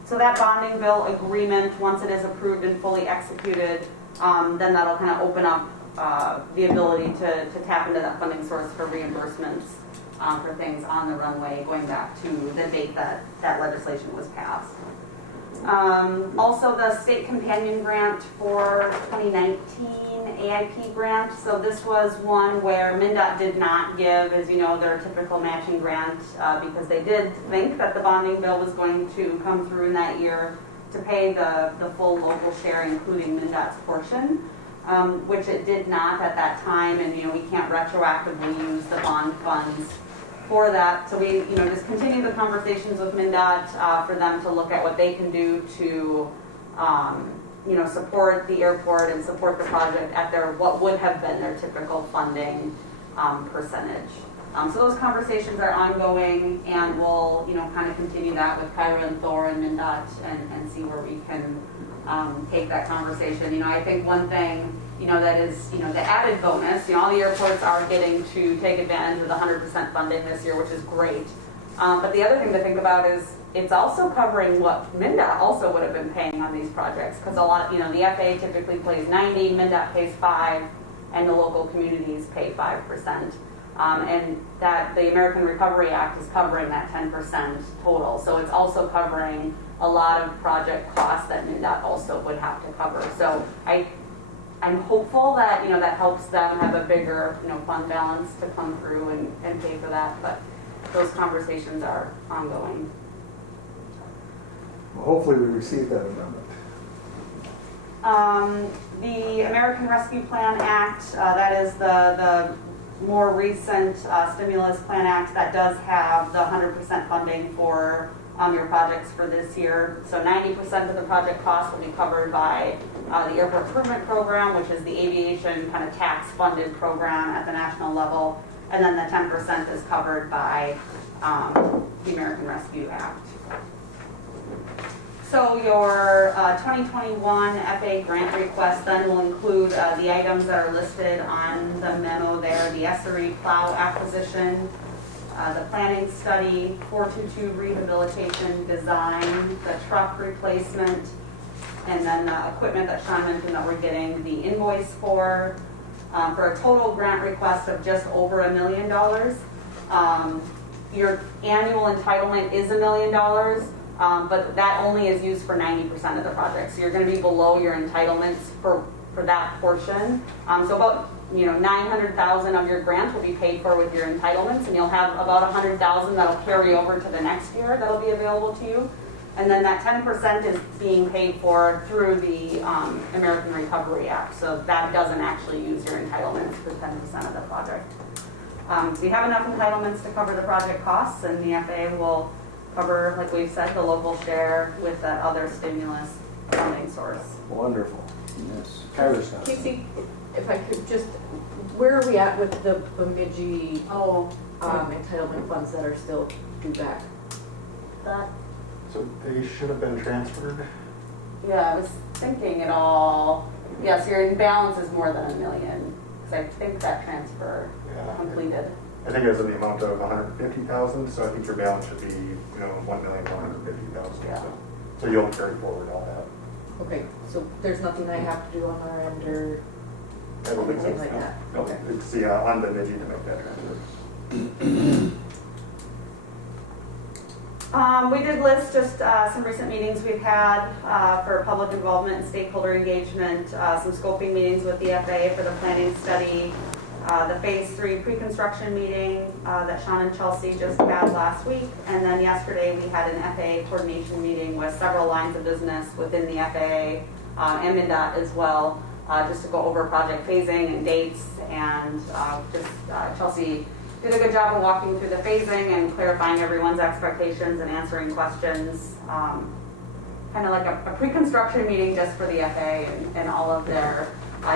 So that bonding bill agreement, once it is approved and fully executed, then that'll kind of open up the ability to tap into that funding source for reimbursements for things on the runway going back to the date that legislation was passed. Also, the state companion grant for 2019 AIP grant. So this was one where MnDOT did not give, as you know, their typical matching grant because they did think that the bonding bill was going to come through in that year to pay the full local share, including MnDOT's portion, which it did not at that time. And, you know, we can't retroactively use the bond funds for that. So we, you know, just continue the conversations with MnDOT for them to look at what they can do to, you know, support the airport and support the project at their, what would have been their typical funding percentage. So those conversations are ongoing, and we'll, you know, kind of continue that with Kyra and Thor and MnDOT and see where we can take that conversation. You know, I think one thing, you know, that is, you know, the added bonus, you know, all the airports are getting to take advantage of the 100% funding this year, which is great. But the other thing to think about is it's also covering what MnDOT also would have been paying on these projects, because a lot, you know, the FAA typically pays 90, MnDOT pays 5, and the local communities pay 5%. And that the American Recovery Act is covering that 10% total. So it's also covering a lot of project costs that MnDOT also would have to cover. So I'm hopeful that, you know, that helps them have a bigger, you know, fund balance to come through and pay for that. But those conversations are ongoing. Well, hopefully we receive that amendment. The American Rescue Plan Act, that is the more recent stimulus plan act that does have the 100% funding for your projects for this year. So 90% of the project costs will be covered by the Airport Improvement Program, which is the aviation kind of tax funded program at the national level. And then the 10% is covered by the American Rescue Act. So your 2021 FAA grant request then will include the items that are listed on the memo there, the SRE plow acquisition, the planning study, 422 rehabilitation design, the truck replacement, and then the equipment that Sean mentioned that we're getting the invoice for a total grant request of just over $1 million. Your annual entitlement is $1 million. But that only is used for 90% of the project. So you're going to be below your entitlements for that portion. So about, you know, 900,000 of your grant will be paid for with your entitlements, and you'll have about 100,000 that'll carry over to the next year that'll be available to you. And then that 10% is being paid for through the American Recovery Act. So that doesn't actually use your entitlements for 10% of the project. So you have enough entitlements to cover the project costs, and the FAA will cover, like we've said, the local share with that other stimulus funding source. Wonderful. Yes. Kyra's got it. Casey, if I could just, where are we at with the Bemidji entitlement funds that are still due back? That, So they should have been transferred? yeah, I was thinking it all. Yes, your imbalance is more than $1 million, because I think that transfer completed. I think it was in the amount of 150,000, so I think your balance should be, 1,150,000. So you'll carry forward all that. Okay, so there's nothing I have to do on our end or anything like that? Okay. It's on the Niji to make that transfer. We did list just some recent meetings we've had for public involvement and stakeholder engagement, some scoping meetings with the FAA for the planning study, the Phase 3 pre-construction meeting that Sean and Chelsea just had last week, and then yesterday we had an FAA coordination meeting with several lines of business within the FAA and MnDOT as well, just to go over project phasing and dates, and Chelsea did a good job of walking through the phasing and clarifying everyone's expectations and answering questions. Kind of like a pre-construction meeting just for the FAA and all of their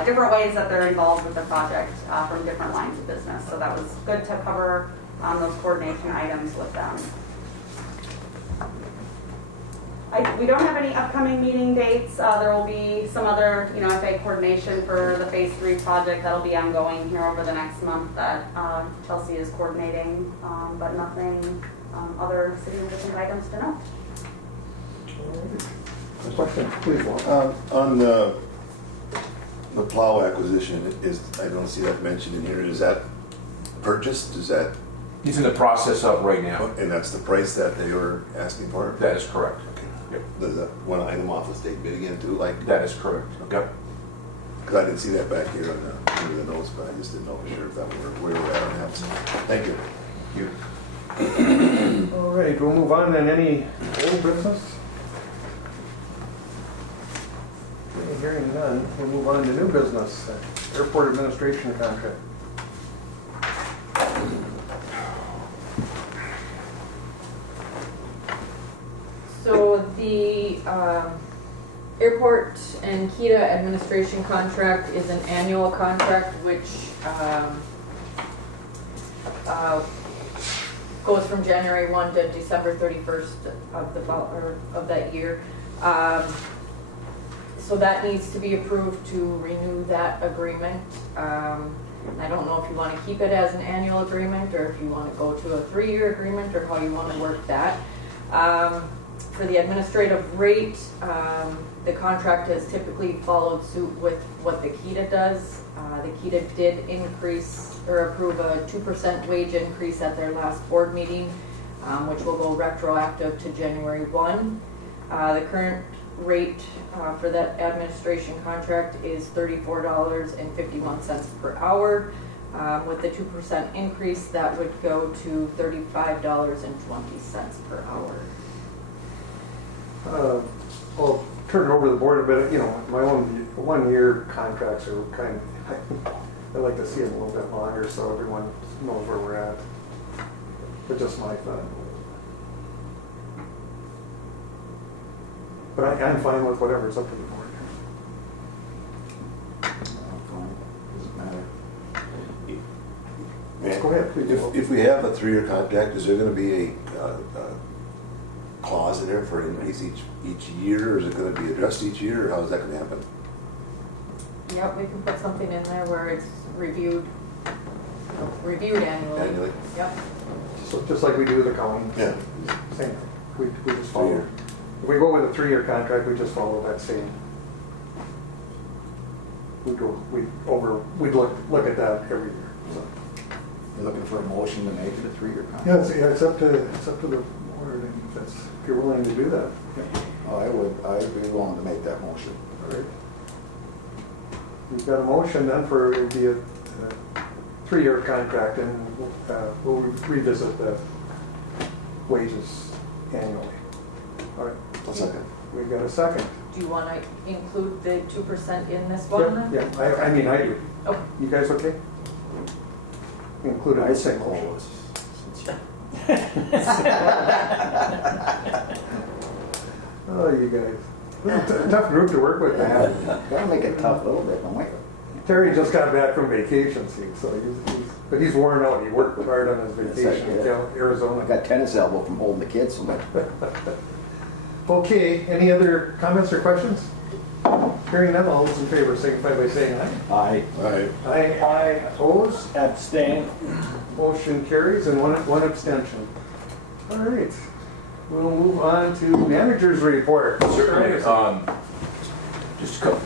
different ways that they're involved with the project from different lines of business. So that was good to cover those coordination items with them. We don't have any upcoming meeting dates. There will be some other, FAA coordination for the Phase 3 project that'll be ongoing here over the next month that Chelsea is coordinating, but nothing other significant items to note. Question, please, Walt. On the plow acquisition, I don't see that mentioned in here. Is that purchased? Is that? He's in the process of right now. And that's the price that they were asking for? That is correct. Okay. Yep. Does that one item off the state bid again too? That is correct. Yep. Because I didn't see that back here in the notes, but I just didn't know for sure if that were where we're at on that. So, thank you. All right, we'll move on then. Any old business? Hearing none, we'll move on to new business. Airport administration contract. So the airport and KEDA administration contract is an annual contract which goes from January 1 to December 31st of that year. So that needs to be approved to renew that agreement. I don't know if you want to keep it as an annual agreement or if you want to go to a 3-year agreement or how you want to work that. For the administrative rate, the contract has typically followed suit with what the KEDA does. The KEDA did increase or approve a 2% wage increase at their last board meeting, which will go retroactive to January 1. The current rate for that administration contract is $34.51 per hour. With the 2% increase, that would go to $35.20 per hour. I'll turn it over to the board a bit. My own 1-year contracts are kind of, I like to see them a little bit longer so everyone knows where we're at. But just my thought. But I'm fine with whatever, it's up to the board. Doesn't matter. Man, Go ahead, please. If we have a 3-year contract, is there going to be a clause in there for increase each year, or is it going to be addressed each year, or how is that going to happen? Yep, we can put something in there where it's reviewed annually. Annually? Yep. Just like we do the county. Yeah. Same thing. We just follow. If we go with a 3-year contract, we just follow that same. We'd look at that every year. So. You're looking for a motion to make it a 3-year contract? Yeah, it's up to the board if you're willing to do that. Oh, I'd be willing to make that motion. All right. We've got a motion then for it would be a 3-year contract, and we'll revisit the wages annually. All right. A second. We've got a second. Do you want to include the 2% in this one then? Yeah, I mean, I do. Okay. You guys okay? Included I the say same motion. close. Oh, you guys. It's a tough group to work with, man. Gotta make it tough a little bit, don't we? Terry just got back from vacation, see, so but he's worn out. He worked hard on his Yes, I vacation in did. Arizona. I got tennis elbow from holding the kids so much. Okay, any other comments or questions? Hearing none, all those in favor signify by saying aye. I Aye, opposed, abstain. motion carries, and one abstention. All right, we'll move on to manager's report. Certainly. Just a couple.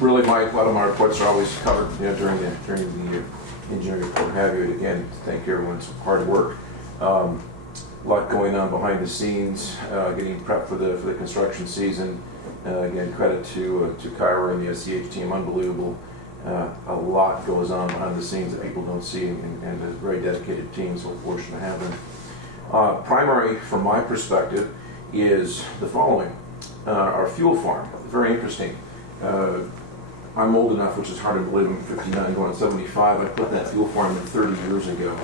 Really, a lot of my reports are always covered, during the engineering report. Have you again? Thank you, everyone's hard work. A lot going on behind the scenes, getting prepped for the construction season. Again, credit to Kyra and the SCH team, unbelievable. A lot goes on behind the scenes that people don't see, and a very dedicated team, so fortunate to have them. Primary, from my perspective, is the following. Our fuel farm, very interesting. I'm old enough, which is hard to believe, I'm 59 going on 75, I put that fuel farm in 30 years ago.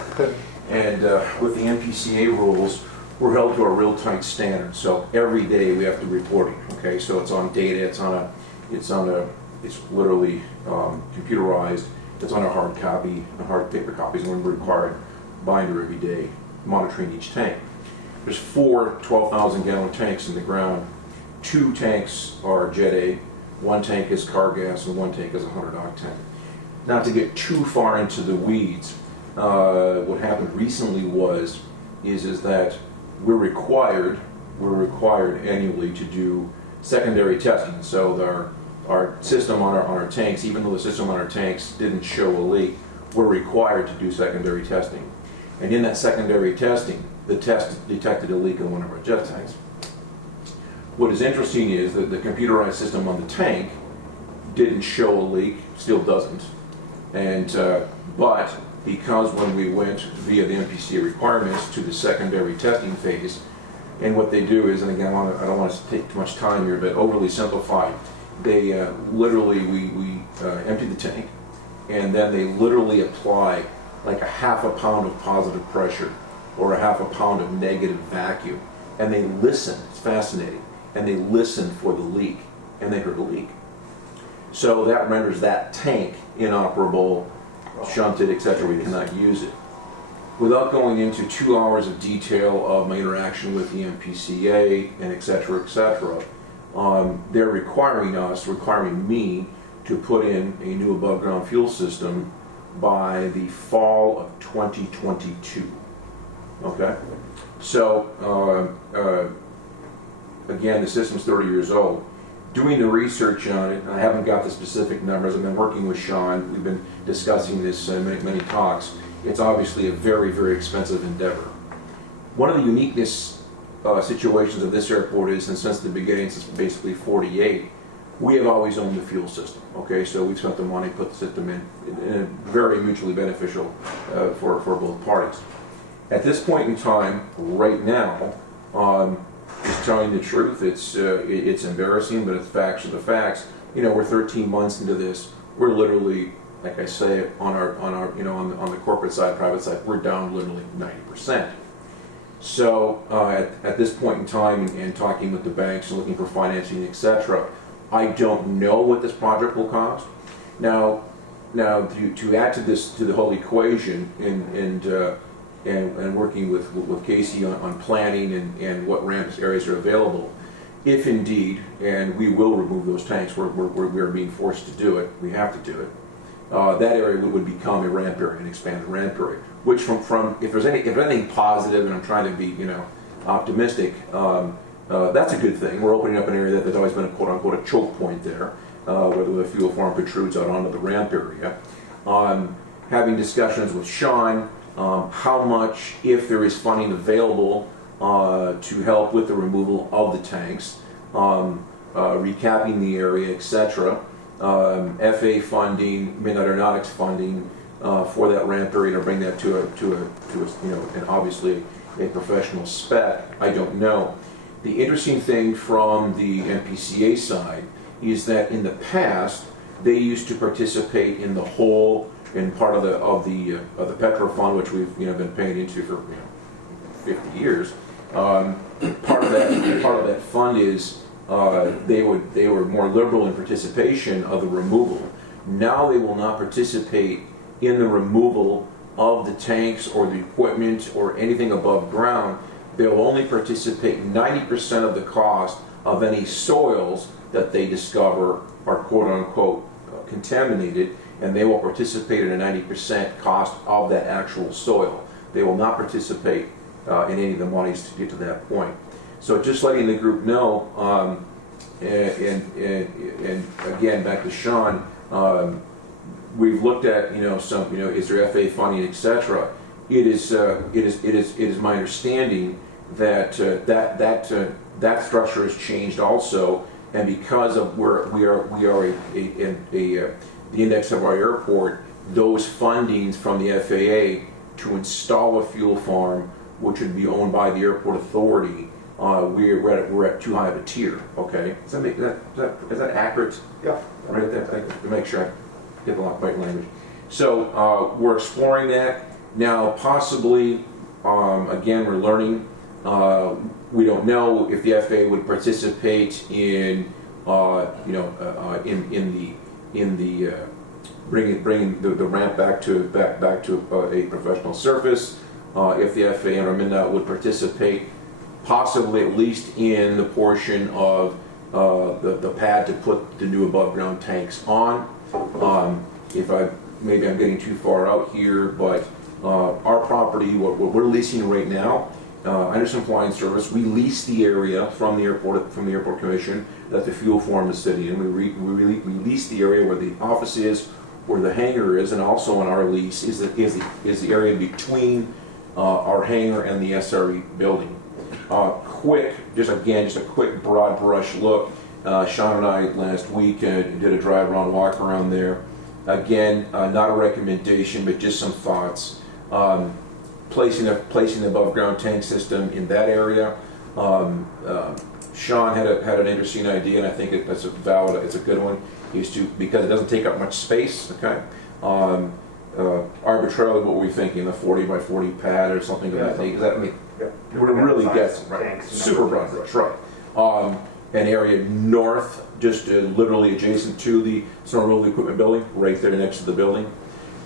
And with the MPCA rules, we're held to a real tight standard. So every day we have to report it. Okay, so it's on data. It's literally computerized. It's on a hard copy, a hard paper copies, and we're required binder every day, monitoring each tank. There's 4 12,000 gallon tanks in the ground. 2 tanks are Jet A, 1 tank is car gas, and 1 tank is 100 octane. Not to get too far into the weeds, what happened recently is that we're required annually to do secondary testing. So our system on our tanks, even though the system on our tanks didn't show a leak, we're required to do secondary testing. And in that secondary testing, the test detected a leak in one of our jet tanks. What is interesting is that the computerized system on the tank didn't show a leak, still doesn't. And but because when we went via the MPCA requirements to the secondary testing phase, and what they do is, and again, I don't want to take too much time here, but overly simplified, they literally, we empty the tank, and then they literally apply like a half a pound of positive pressure or a half a pound of negative vacuum, and they listen, it's fascinating, and they listen for the leak, and they heard a leak. So that renders that tank inoperable, shunted, etc. We cannot use it. Without going into 2 hours of detail of my interaction with the MPCA and etc., they're requiring me to put in a new above ground fuel system by the fall of 2022. Okay? So, again, the system's 30 years old. Doing the research on it, I haven't got the specific numbers. I've been working with Sean. We've been discussing this many talks. It's obviously a very, very expensive endeavor. One of the uniqueness situations of this airport is, and since the beginning, since basically 48, we have always owned the fuel system. Okay, so we've spent the money, put the system in a very mutually beneficial for both parties. At this point in time, right now, just telling the truth, it's embarrassing, but it's facts are the facts. You know, we're 13 months into this. We're literally, like I say, on the corporate side, private side, we're down literally 90%. So at this point in time, and talking with the banks and looking for financing, etc., I don't know what this project will cost. Now to add to this, to the whole equation, and working with Casey on planning and what ramp areas are available, if indeed, and we will remove those tanks, we're being forced to do it, we have to do it, that area would become a ramp area, an expanded ramp area, which from if there's anything positive, and I'm trying to be optimistic, that's a good thing. We're opening up an area that's always been a quote unquote a choke point there, where the fuel farm protrudes out onto the ramp area. Having discussions with Sean, how much, if there is funding available to help with the removal of the tanks, recapping the area, etc. FA funding, Midnight Aeronautics funding for that ramp area to bring that to a and obviously a professional spec. I don't know. The interesting thing from the MPCA side is that in the past they used to participate in the whole and part of the Petro Fund, which we've been paying into for 50 years. Part of that fund is they were more liberal in participation of the removal. Now they will not participate in the removal of the tanks or the equipment or anything above ground. they will only participate 90% of the cost of any soils that they discover are quote-unquote contaminated, and they will participate in a 90% cost of that actual soil. They will not participate in any of the monies to get to that point. So just letting the group know, and again, back to Sean, we've looked at, some, is there FA funding, etc. It is my understanding that that structure has changed also, and because of where we are the index of our airport, those fundings from the FAA to install a fuel farm, which would be owned by the airport authority, we're at too high of a tier. Okay, is that accurate? Yeah. Right there, to make sure I get the right language. So we're exploring that now. Possibly, again, we're learning. We don't know if the FAA would participate in, in the bringing the ramp back to a professional surface. If the FAA and MnDOT would participate, possibly at least in the portion of the pad to put the new above ground tanks on. Maybe I'm getting too far out here, but our property, what we're leasing right now, Anderson Flying Service, we lease the area from the airport commission that the fuel farm is sitting in. We lease the area where the office is, where the hangar is, and also on our lease is the area between our hangar and the SRE building. Just a quick broad brush look. Sean and I last week did a drive around, walk around there. Again, not a recommendation, but just some thoughts. Placing the above ground tank system in that area. Sean had an interesting idea, and I think it's a good one. Because it doesn't take up much space. Okay. Arbitrarily, what were we thinking? The 40 by 40 pad or something of that nature. We're really guessing, right? Super broad brush, right? An area north, just literally adjacent to the snow removal equipment building, right there next to the building.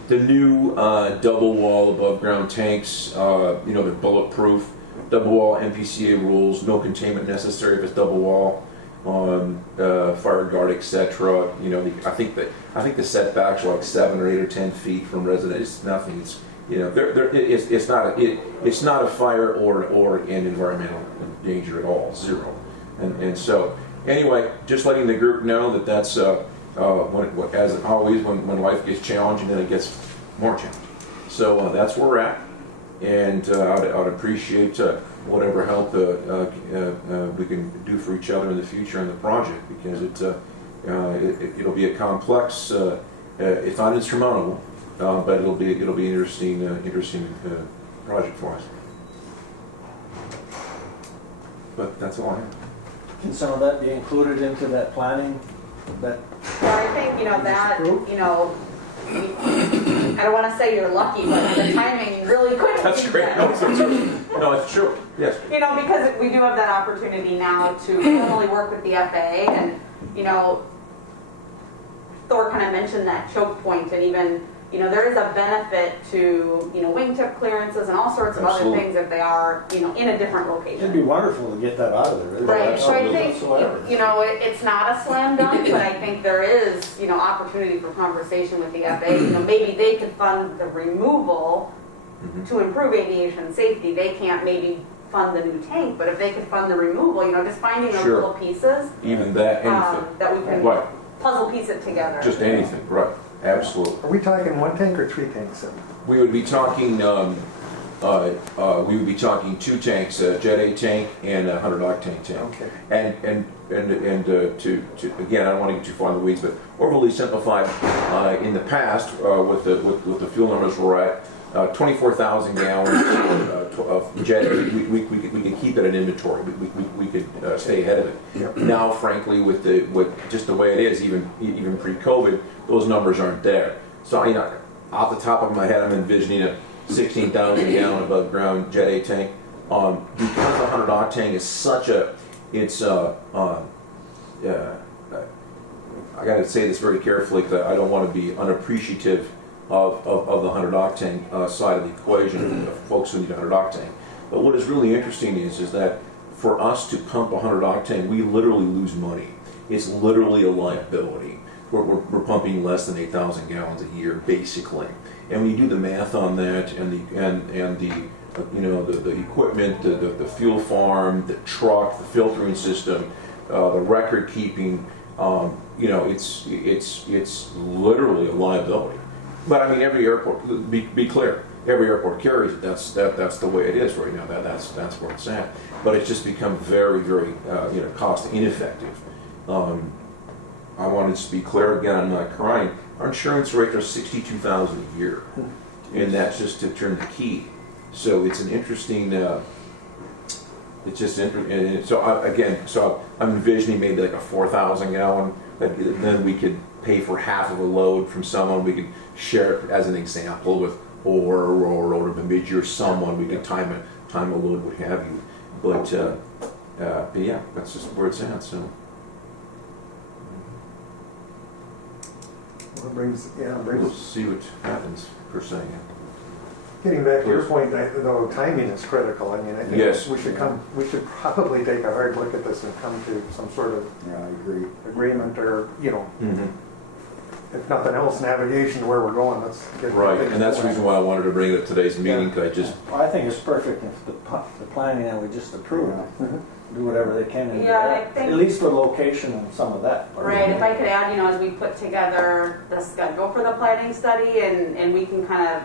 The new double wall above ground tanks, they're bulletproof. Double wall MPCA rules, no containment necessary if it's double wall. Fire guard, etc. I think the setbacks are like 7 or 8 or 10 feet from residents. It's nothing. It's not a fire or an environmental danger at all. Zero. And so anyway, just letting the group know that's as always when life gets challenging, then it gets more challenging. So that's where we're at, and I'd appreciate whatever help we can do for each other in the future in the project, because it'll be a complex, it's not insurmountable, but it'll be an interesting project for us. But that's all I have. Can some of that be included into that planning? Well, I think, I don't want to say you're lucky, but the timing really couldn't That's be great. better. No, it's true. Yes. Because we do have that opportunity now to formally work with the FAA, and, Thor kind of mentioned that choke point, and even, there is a benefit to, wingtip clearances and all sorts of Absolutely. other things if they are, in a different location. It'd be wonderful to get that out of there. Right, so I think, it's not a slam dunk, but I think there is, opportunity for conversation with the FAA. Maybe they could fund the removal to improve aviation safety. They can't maybe fund the new tank, but if they could fund the removal, just finding those little pieces. Even that, anything. That we can puzzle piece it together. Just anything, right. Absolutely. Are we talking 1 tank or 3 tanks? We would be talking 2 tanks, a Jet A tank and a 100 octane tank. Okay. And to again, I don't want to get too far in the weeds, but overly simplified, in the past, with the fuel numbers we're at, 24,000 gallons of Jet A, we could keep it in inventory. We could stay ahead of it. Yep. Now, frankly, with just the way it is, even pre-COVID, those numbers aren't there. So off the top of my head, I'm envisioning a 16,000 gallon above ground Jet A tank. Because the 100 octane is such a, I got to say this very carefully because I don't want to be unappreciative of the 100 octane side of the equation of folks who need 100 octane. But what is really interesting is that for us to pump 100 octane, we literally lose money. It's literally a liability. We're pumping less than 8,000 gallons a year, basically. And when you do the math on that, and the equipment, the fuel farm, the truck, the filtering system, the record keeping, it's literally a liability. But I mean, every airport, be clear, every airport carries it. That's the way it is right now. That's where it's at. But it's just become very, very cost ineffective. I wanted to be clear again. I'm not crying. Our insurance rates are $62,000 a year, and that's just to turn the key. So it's an interesting. It's just interesting. So I'm envisioning maybe like a 4,000 gallon. Then we could pay for half of a load from someone. We could share it as an example with or Bemidji or someone. We could time a load, what have you. But yeah, that's just where it's at. So. Well, it brings. We'll see what happens per se. Getting back to your point, though, timing is critical. I mean, I think Yes. we should probably take a hard look at this and come to some sort of Yeah, I agree. agreement, or Mm-hmm. if nothing else, navigation to where we're going. Let's get Right, and that's the reason why I wanted to bring it up today's meeting, because Well, I think it's perfect if the planning that we just approved, do whatever they can in Yeah, I that, think- at least for location and some of that. Right, if I could add, as we put together the schedule for the planning study, and we can kind of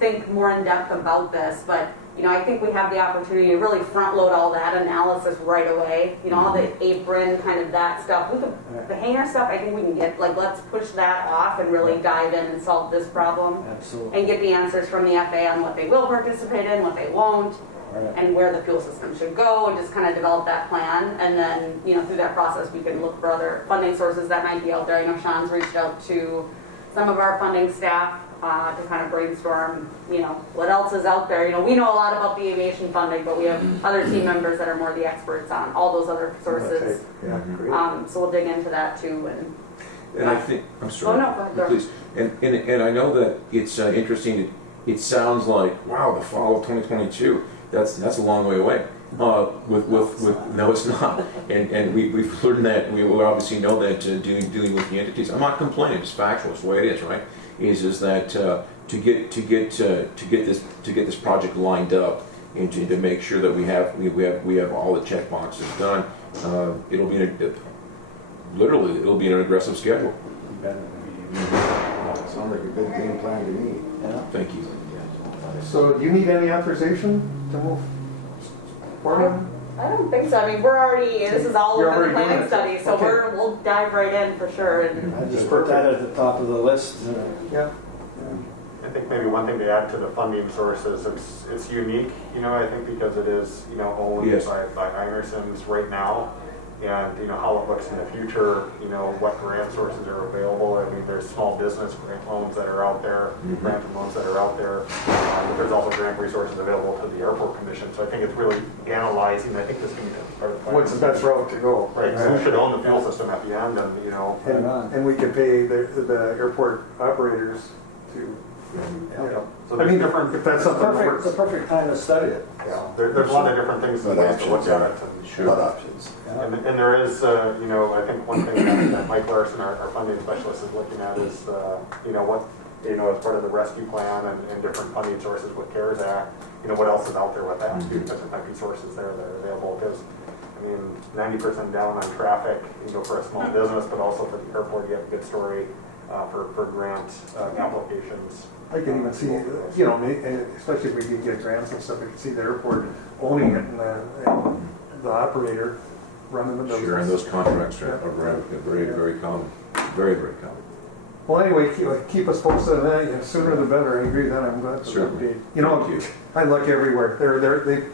think more in depth about this, but, I think we have the opportunity to really front load all that analysis right away, all the apron, kind of that stuff. The hangar stuff, I think we can get, let's push that off and really dive in and solve this problem. Absolutely. And get the answers from the FAA on what they will participate in, what they won't, Right. and where the fuel system should go, and just kind of develop that plan. And then, through that process, we can look for other funding sources that might be out there. Sean's reached out to some of our funding staff to kind of brainstorm, what else is out there. We know a lot about the aviation funding, but we have other team members that are more the experts on all those other sources. Yeah, great. So we'll dig into that too. and I think I'm sorry. Oh, no, go ahead. Please. And I know that it's interesting. It sounds like, wow, the fall of 2022. That's a long way away. No, it's not. And we've learned that. We will obviously know that dealing with the entities. I'm not complaining. It's factual. It's the way it is, right? Is that to get this project lined up and to make sure that we have all the check boxes done. It'll be an aggressive schedule. Sounds like a good game plan to me. Yeah. Thank you. So, do you need any authorization to move forward? I don't think so. I mean, this is all You're over the already doing planning it. study, so Okay. we'll dive right in for sure. And I just put that at the top of the list. Yeah. I think maybe one thing to add to the funding sources, it's unique, I think because it is, owned Yes. by Imerson's right now. And, how it looks in the future, what grant sources are available. I mean, there's small business grant loans that are out there, grant loans that are out there. But there's also grant resources available to the airport commission. So I think it's really analyzing, I think this can be part of the plan. What's the best route to go? Right, so we should own the fuel system at the end and, And we can pay the airport operators to, So I there's mean, different, if that's something that It's works. a perfect time to study it. there's a lot of different things and ways to look at it. A lot of options. And there is, I think one thing that Mike Larson, our funding specialist, is looking at is, what, as part of the rescue plan and different funding sources with CARES Act, what else is out there with that, too, because there might be sources there that are available, because, 90% down on traffic, for a small business, but also for the airport, you have a good story for grant applications. I can even see, especially if we could get grants and stuff, I could see the airport owning it and the operator running the business. Sure, and those contracts are very, very common. Very, very common. Well, anyway, keep us posted on that. The sooner the better. I agree. Then I'm glad for the Certainly. update. Thank you. I look everywhere.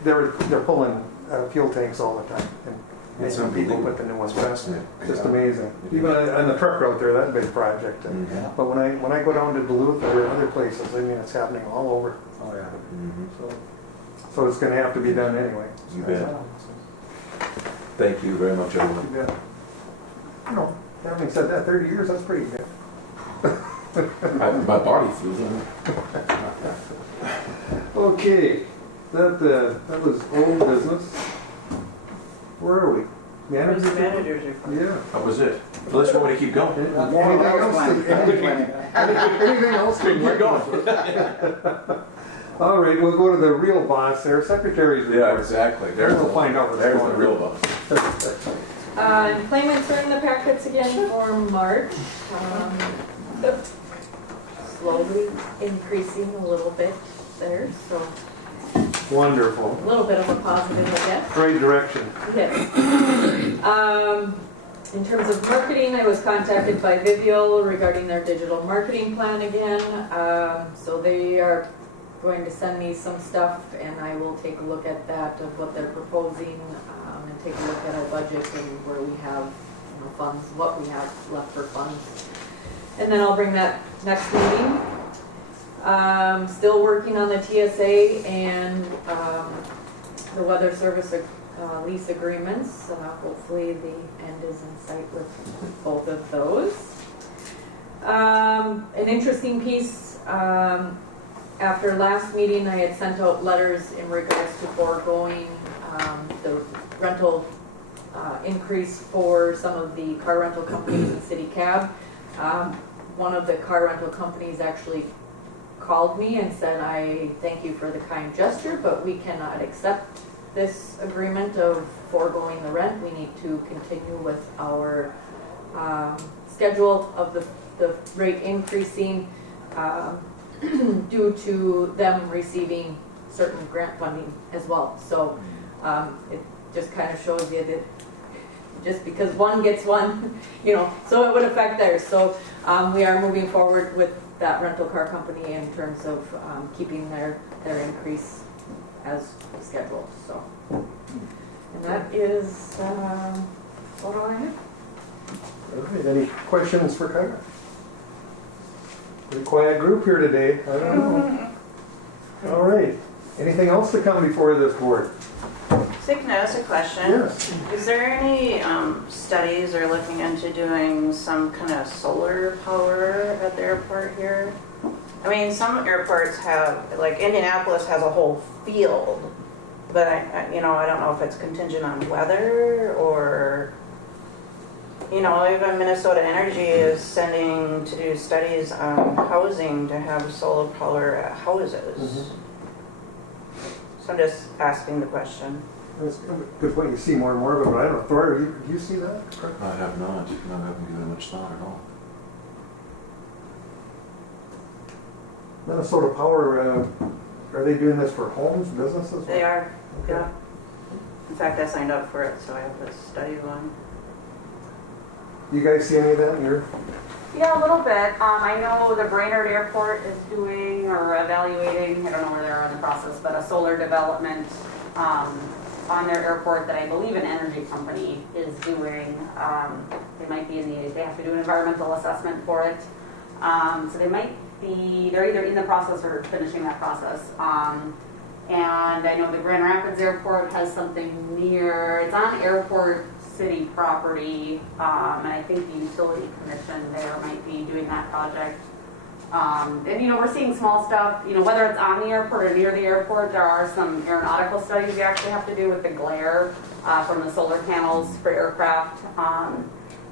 They're pulling fuel tanks all the time, and It's making people unbelievable. put the new ones It's back. fascinating. Just amazing. Even on the truck route there, that's a big project. But when I go down to Duluth or other places, it's happening all over. Oh, yeah. So it's going to have to be done anyway. You bet. Thank you very much, everyone. You bet. Having said that, 30 years, that's pretty good. My body feels it. Okay. That was old business. Where are we? Where's the Managers? managers report? Yeah. That was it. Unless you want me to keep going. Anything else? Keep going. All right, we'll go to the real boss there, secretary's report. Yeah, exactly. We'll find out what's There's going the on. real one. Claimants are in the packets again for March. Slowly increasing a little bit there, so Wonderful. a little bit of a positive, I guess. Great direction. Yes. In terms of marketing, I was contacted by Vivial regarding their digital marketing plan again. So they are going to send me some stuff and I will take a look at that of what they're proposing and take a look at our budget and where we have funds, what we have left for funds. And then I'll bring that next meeting. Still working on the TSA and the weather service lease agreements. Hopefully the end is in sight with both of those. An interesting piece, after last meeting I had sent out letters in regards to foregoing the rental increase for some of the car rental companies and city cab. One of the car rental companies actually called me and said, I thank you for the kind gesture, but we cannot accept this agreement of foregoing the rent. We need to continue with our schedule of the rate increasing due to them receiving certain grant funding as well. So it just kind of shows you that just because one gets one, so it would affect theirs. So we are moving forward with that rental car company in terms of keeping their increase as scheduled. So, and that is what all I have. All right, any questions for Kyle? Pretty quiet group here today. I don't know. All right. Anything else to come before this board? So can I ask a question? Yes. Is there any studies or looking into doing some kind of solar power at the airport here? I mean, some airports have, like Indianapolis has a whole field, but I don't know if it's contingent on weather or, even Minnesota Energy is sending to do studies on housing to have solar power at houses. So I'm just asking the question. That's a good point. You see more and more of it, but I don't know. Thor, do you see that? I have not. No, I haven't given it much thought at all. Minnesota Power, are they doing this for homes, businesses? They are, Okay. yeah. In fact, I signed up for it, so I have this study going. You guys see any of that in your? Yeah, a little bit. I know the Brainerd Airport is doing or evaluating, I don't know where they are in the process, but a solar development on their airport that I believe an energy company is doing. They might be they have to do an environmental assessment for it. So they're either in the process or finishing that process. And I know the Grand Rapids Airport has something it's on airport city property, and I think the utility commission there might be doing that project. And we're seeing small stuff, whether it's on the airport or near the airport, there are some aeronautical studies we actually have to do with the glare from the solar panels for aircraft.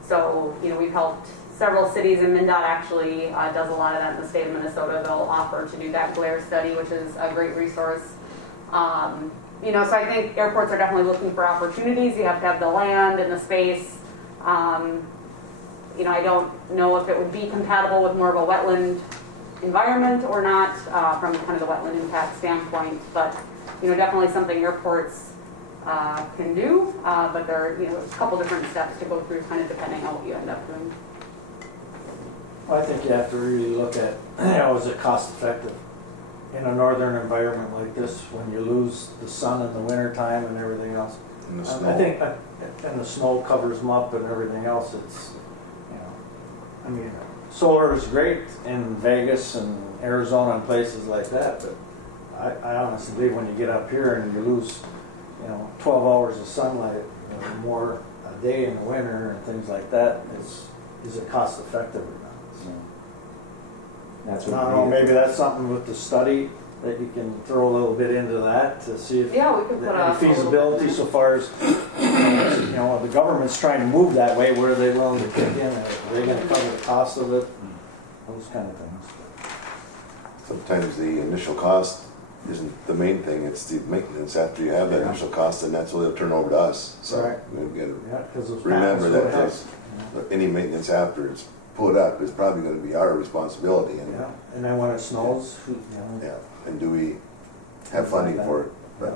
So we've helped several cities, and MnDOT actually does a lot of that in the state of Minnesota. They'll offer to do that glare study, which is a great resource. So I think airports are definitely looking for opportunities. You have to have the land and the space. I don't know if it would be compatible with more of a wetland environment or not from kind of the wetland impact standpoint, but definitely something airports can do, but there are a couple different steps to go through kind of depending on what you end up doing. I think you have to really look at, is it cost effective in a northern environment like this when you lose the sun in the winter time and everything else? And the snow. I think, and the snow covers them up and everything else, it's, solar is great in Vegas and Arizona and places like that, but I honestly believe when you get up here and you lose, 12 hours of sunlight, more a day in the winter and things like that, is it cost effective or not? So, That's I what don't know, maybe that's something with the study that you can throw a little bit into that to see if Yeah, we could put any a feasibility so far as, you know, the government's trying to move that way, where are they willing to kick in? Are they gonna cover the cost of it? Those kind of things. Sometimes the initial cost isn't the main thing, it's the maintenance after you have that Yeah. initial cost, and that's what they'll turn over to us. So Right. we've got to Yeah, because those remember panels that would help. there's, any maintenance after it's put up is probably gonna be our responsibility. And, Yeah, and then when it snows, you know. yeah, and do we have funding for it? Yeah.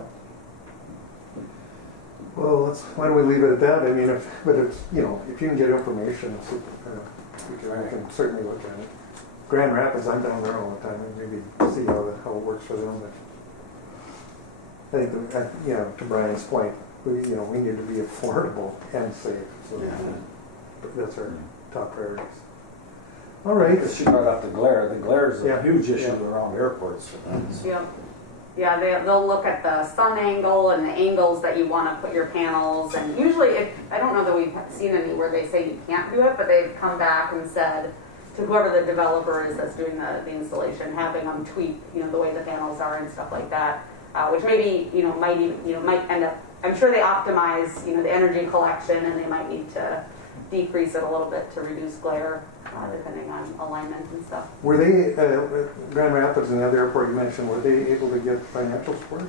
Well, why don't we leave it at that? I mean, but it's, you know, if you can get information, we can certainly look at it. Grand Rapids, I'm down there all the time, and maybe see how it works for them. But I think, you know, to Brian's point, we need to be affordable and safe. So that's our top priorities. All right. Because she brought up the glare. The glare is a Yeah. huge issue Yeah. around airports. Yeah, yeah, they'll look at the sun angle and the angles that you want to put your panels, and usually, I don't know that we've seen any where they say you can't do it, but they've come back and said to whoever the developer is that's doing the installation, having them tweak, you know, the way the panels are and stuff like that, which maybe, you know, might end up, I'm sure they optimize, you know, the energy collection, and they might need to decrease it a little bit to reduce glare, depending on alignment and stuff. Were they, Grand Rapids and the other airport you mentioned, were they able to get financial support?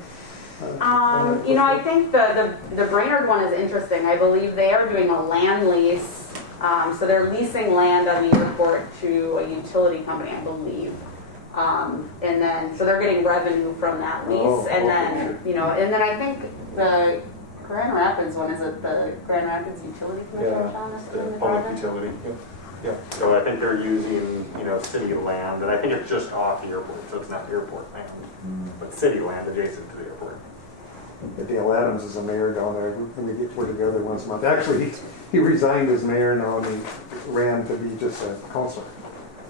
You know, I think the Brainerd one is interesting. I believe they are doing a land lease. So they're leasing land on the airport to a utility company, I believe. And then, so they're getting revenue from that lease. Oh, and okay, then, you know, and then I think the Grand Rapids one, is it the Grand Rapids Utility Commission, Yeah, John, that's The doing the public project? utility. Yeah. So I think they're using, you know, city land, and I think it's just off the airport, so it's not airport land, but city land adjacent to the airport. Dale Adams is a mayor down there, and we get together once a month. Actually, he resigned as mayor now, and he ran to be just a councilor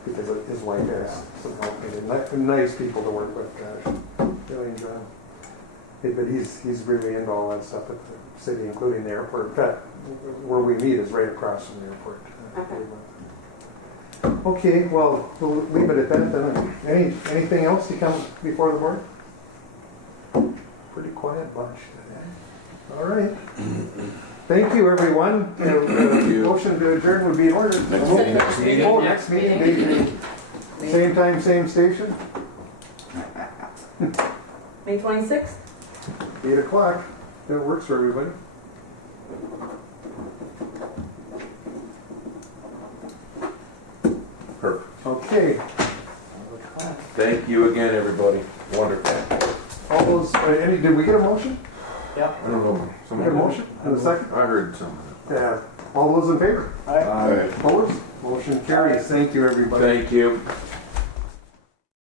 because his wife has some help. Nice people to work with, gosh, really enjoy him. But he's really into all that stuff at the city, including the airport. In fact, where we meet is right across from the airport. Okay, well, we'll leave it at that then. Anything else to come before the board? Pretty quiet bunch today. All right. Thank you, everyone. Motion to adjourn would be in order. Next meeting. Oh, next meeting. Same time, same station. May 26th? 8 o'clock. That works for everybody. Perfect. Okay. Thank you again, everybody. Wonderful. All those, did we get a motion? Yeah. I don't know. We Someone get a motion? In a second? I heard something. Yeah. All those in favor? All right. All right. Opposed? Motion carries. Thank you, everybody. Thank you.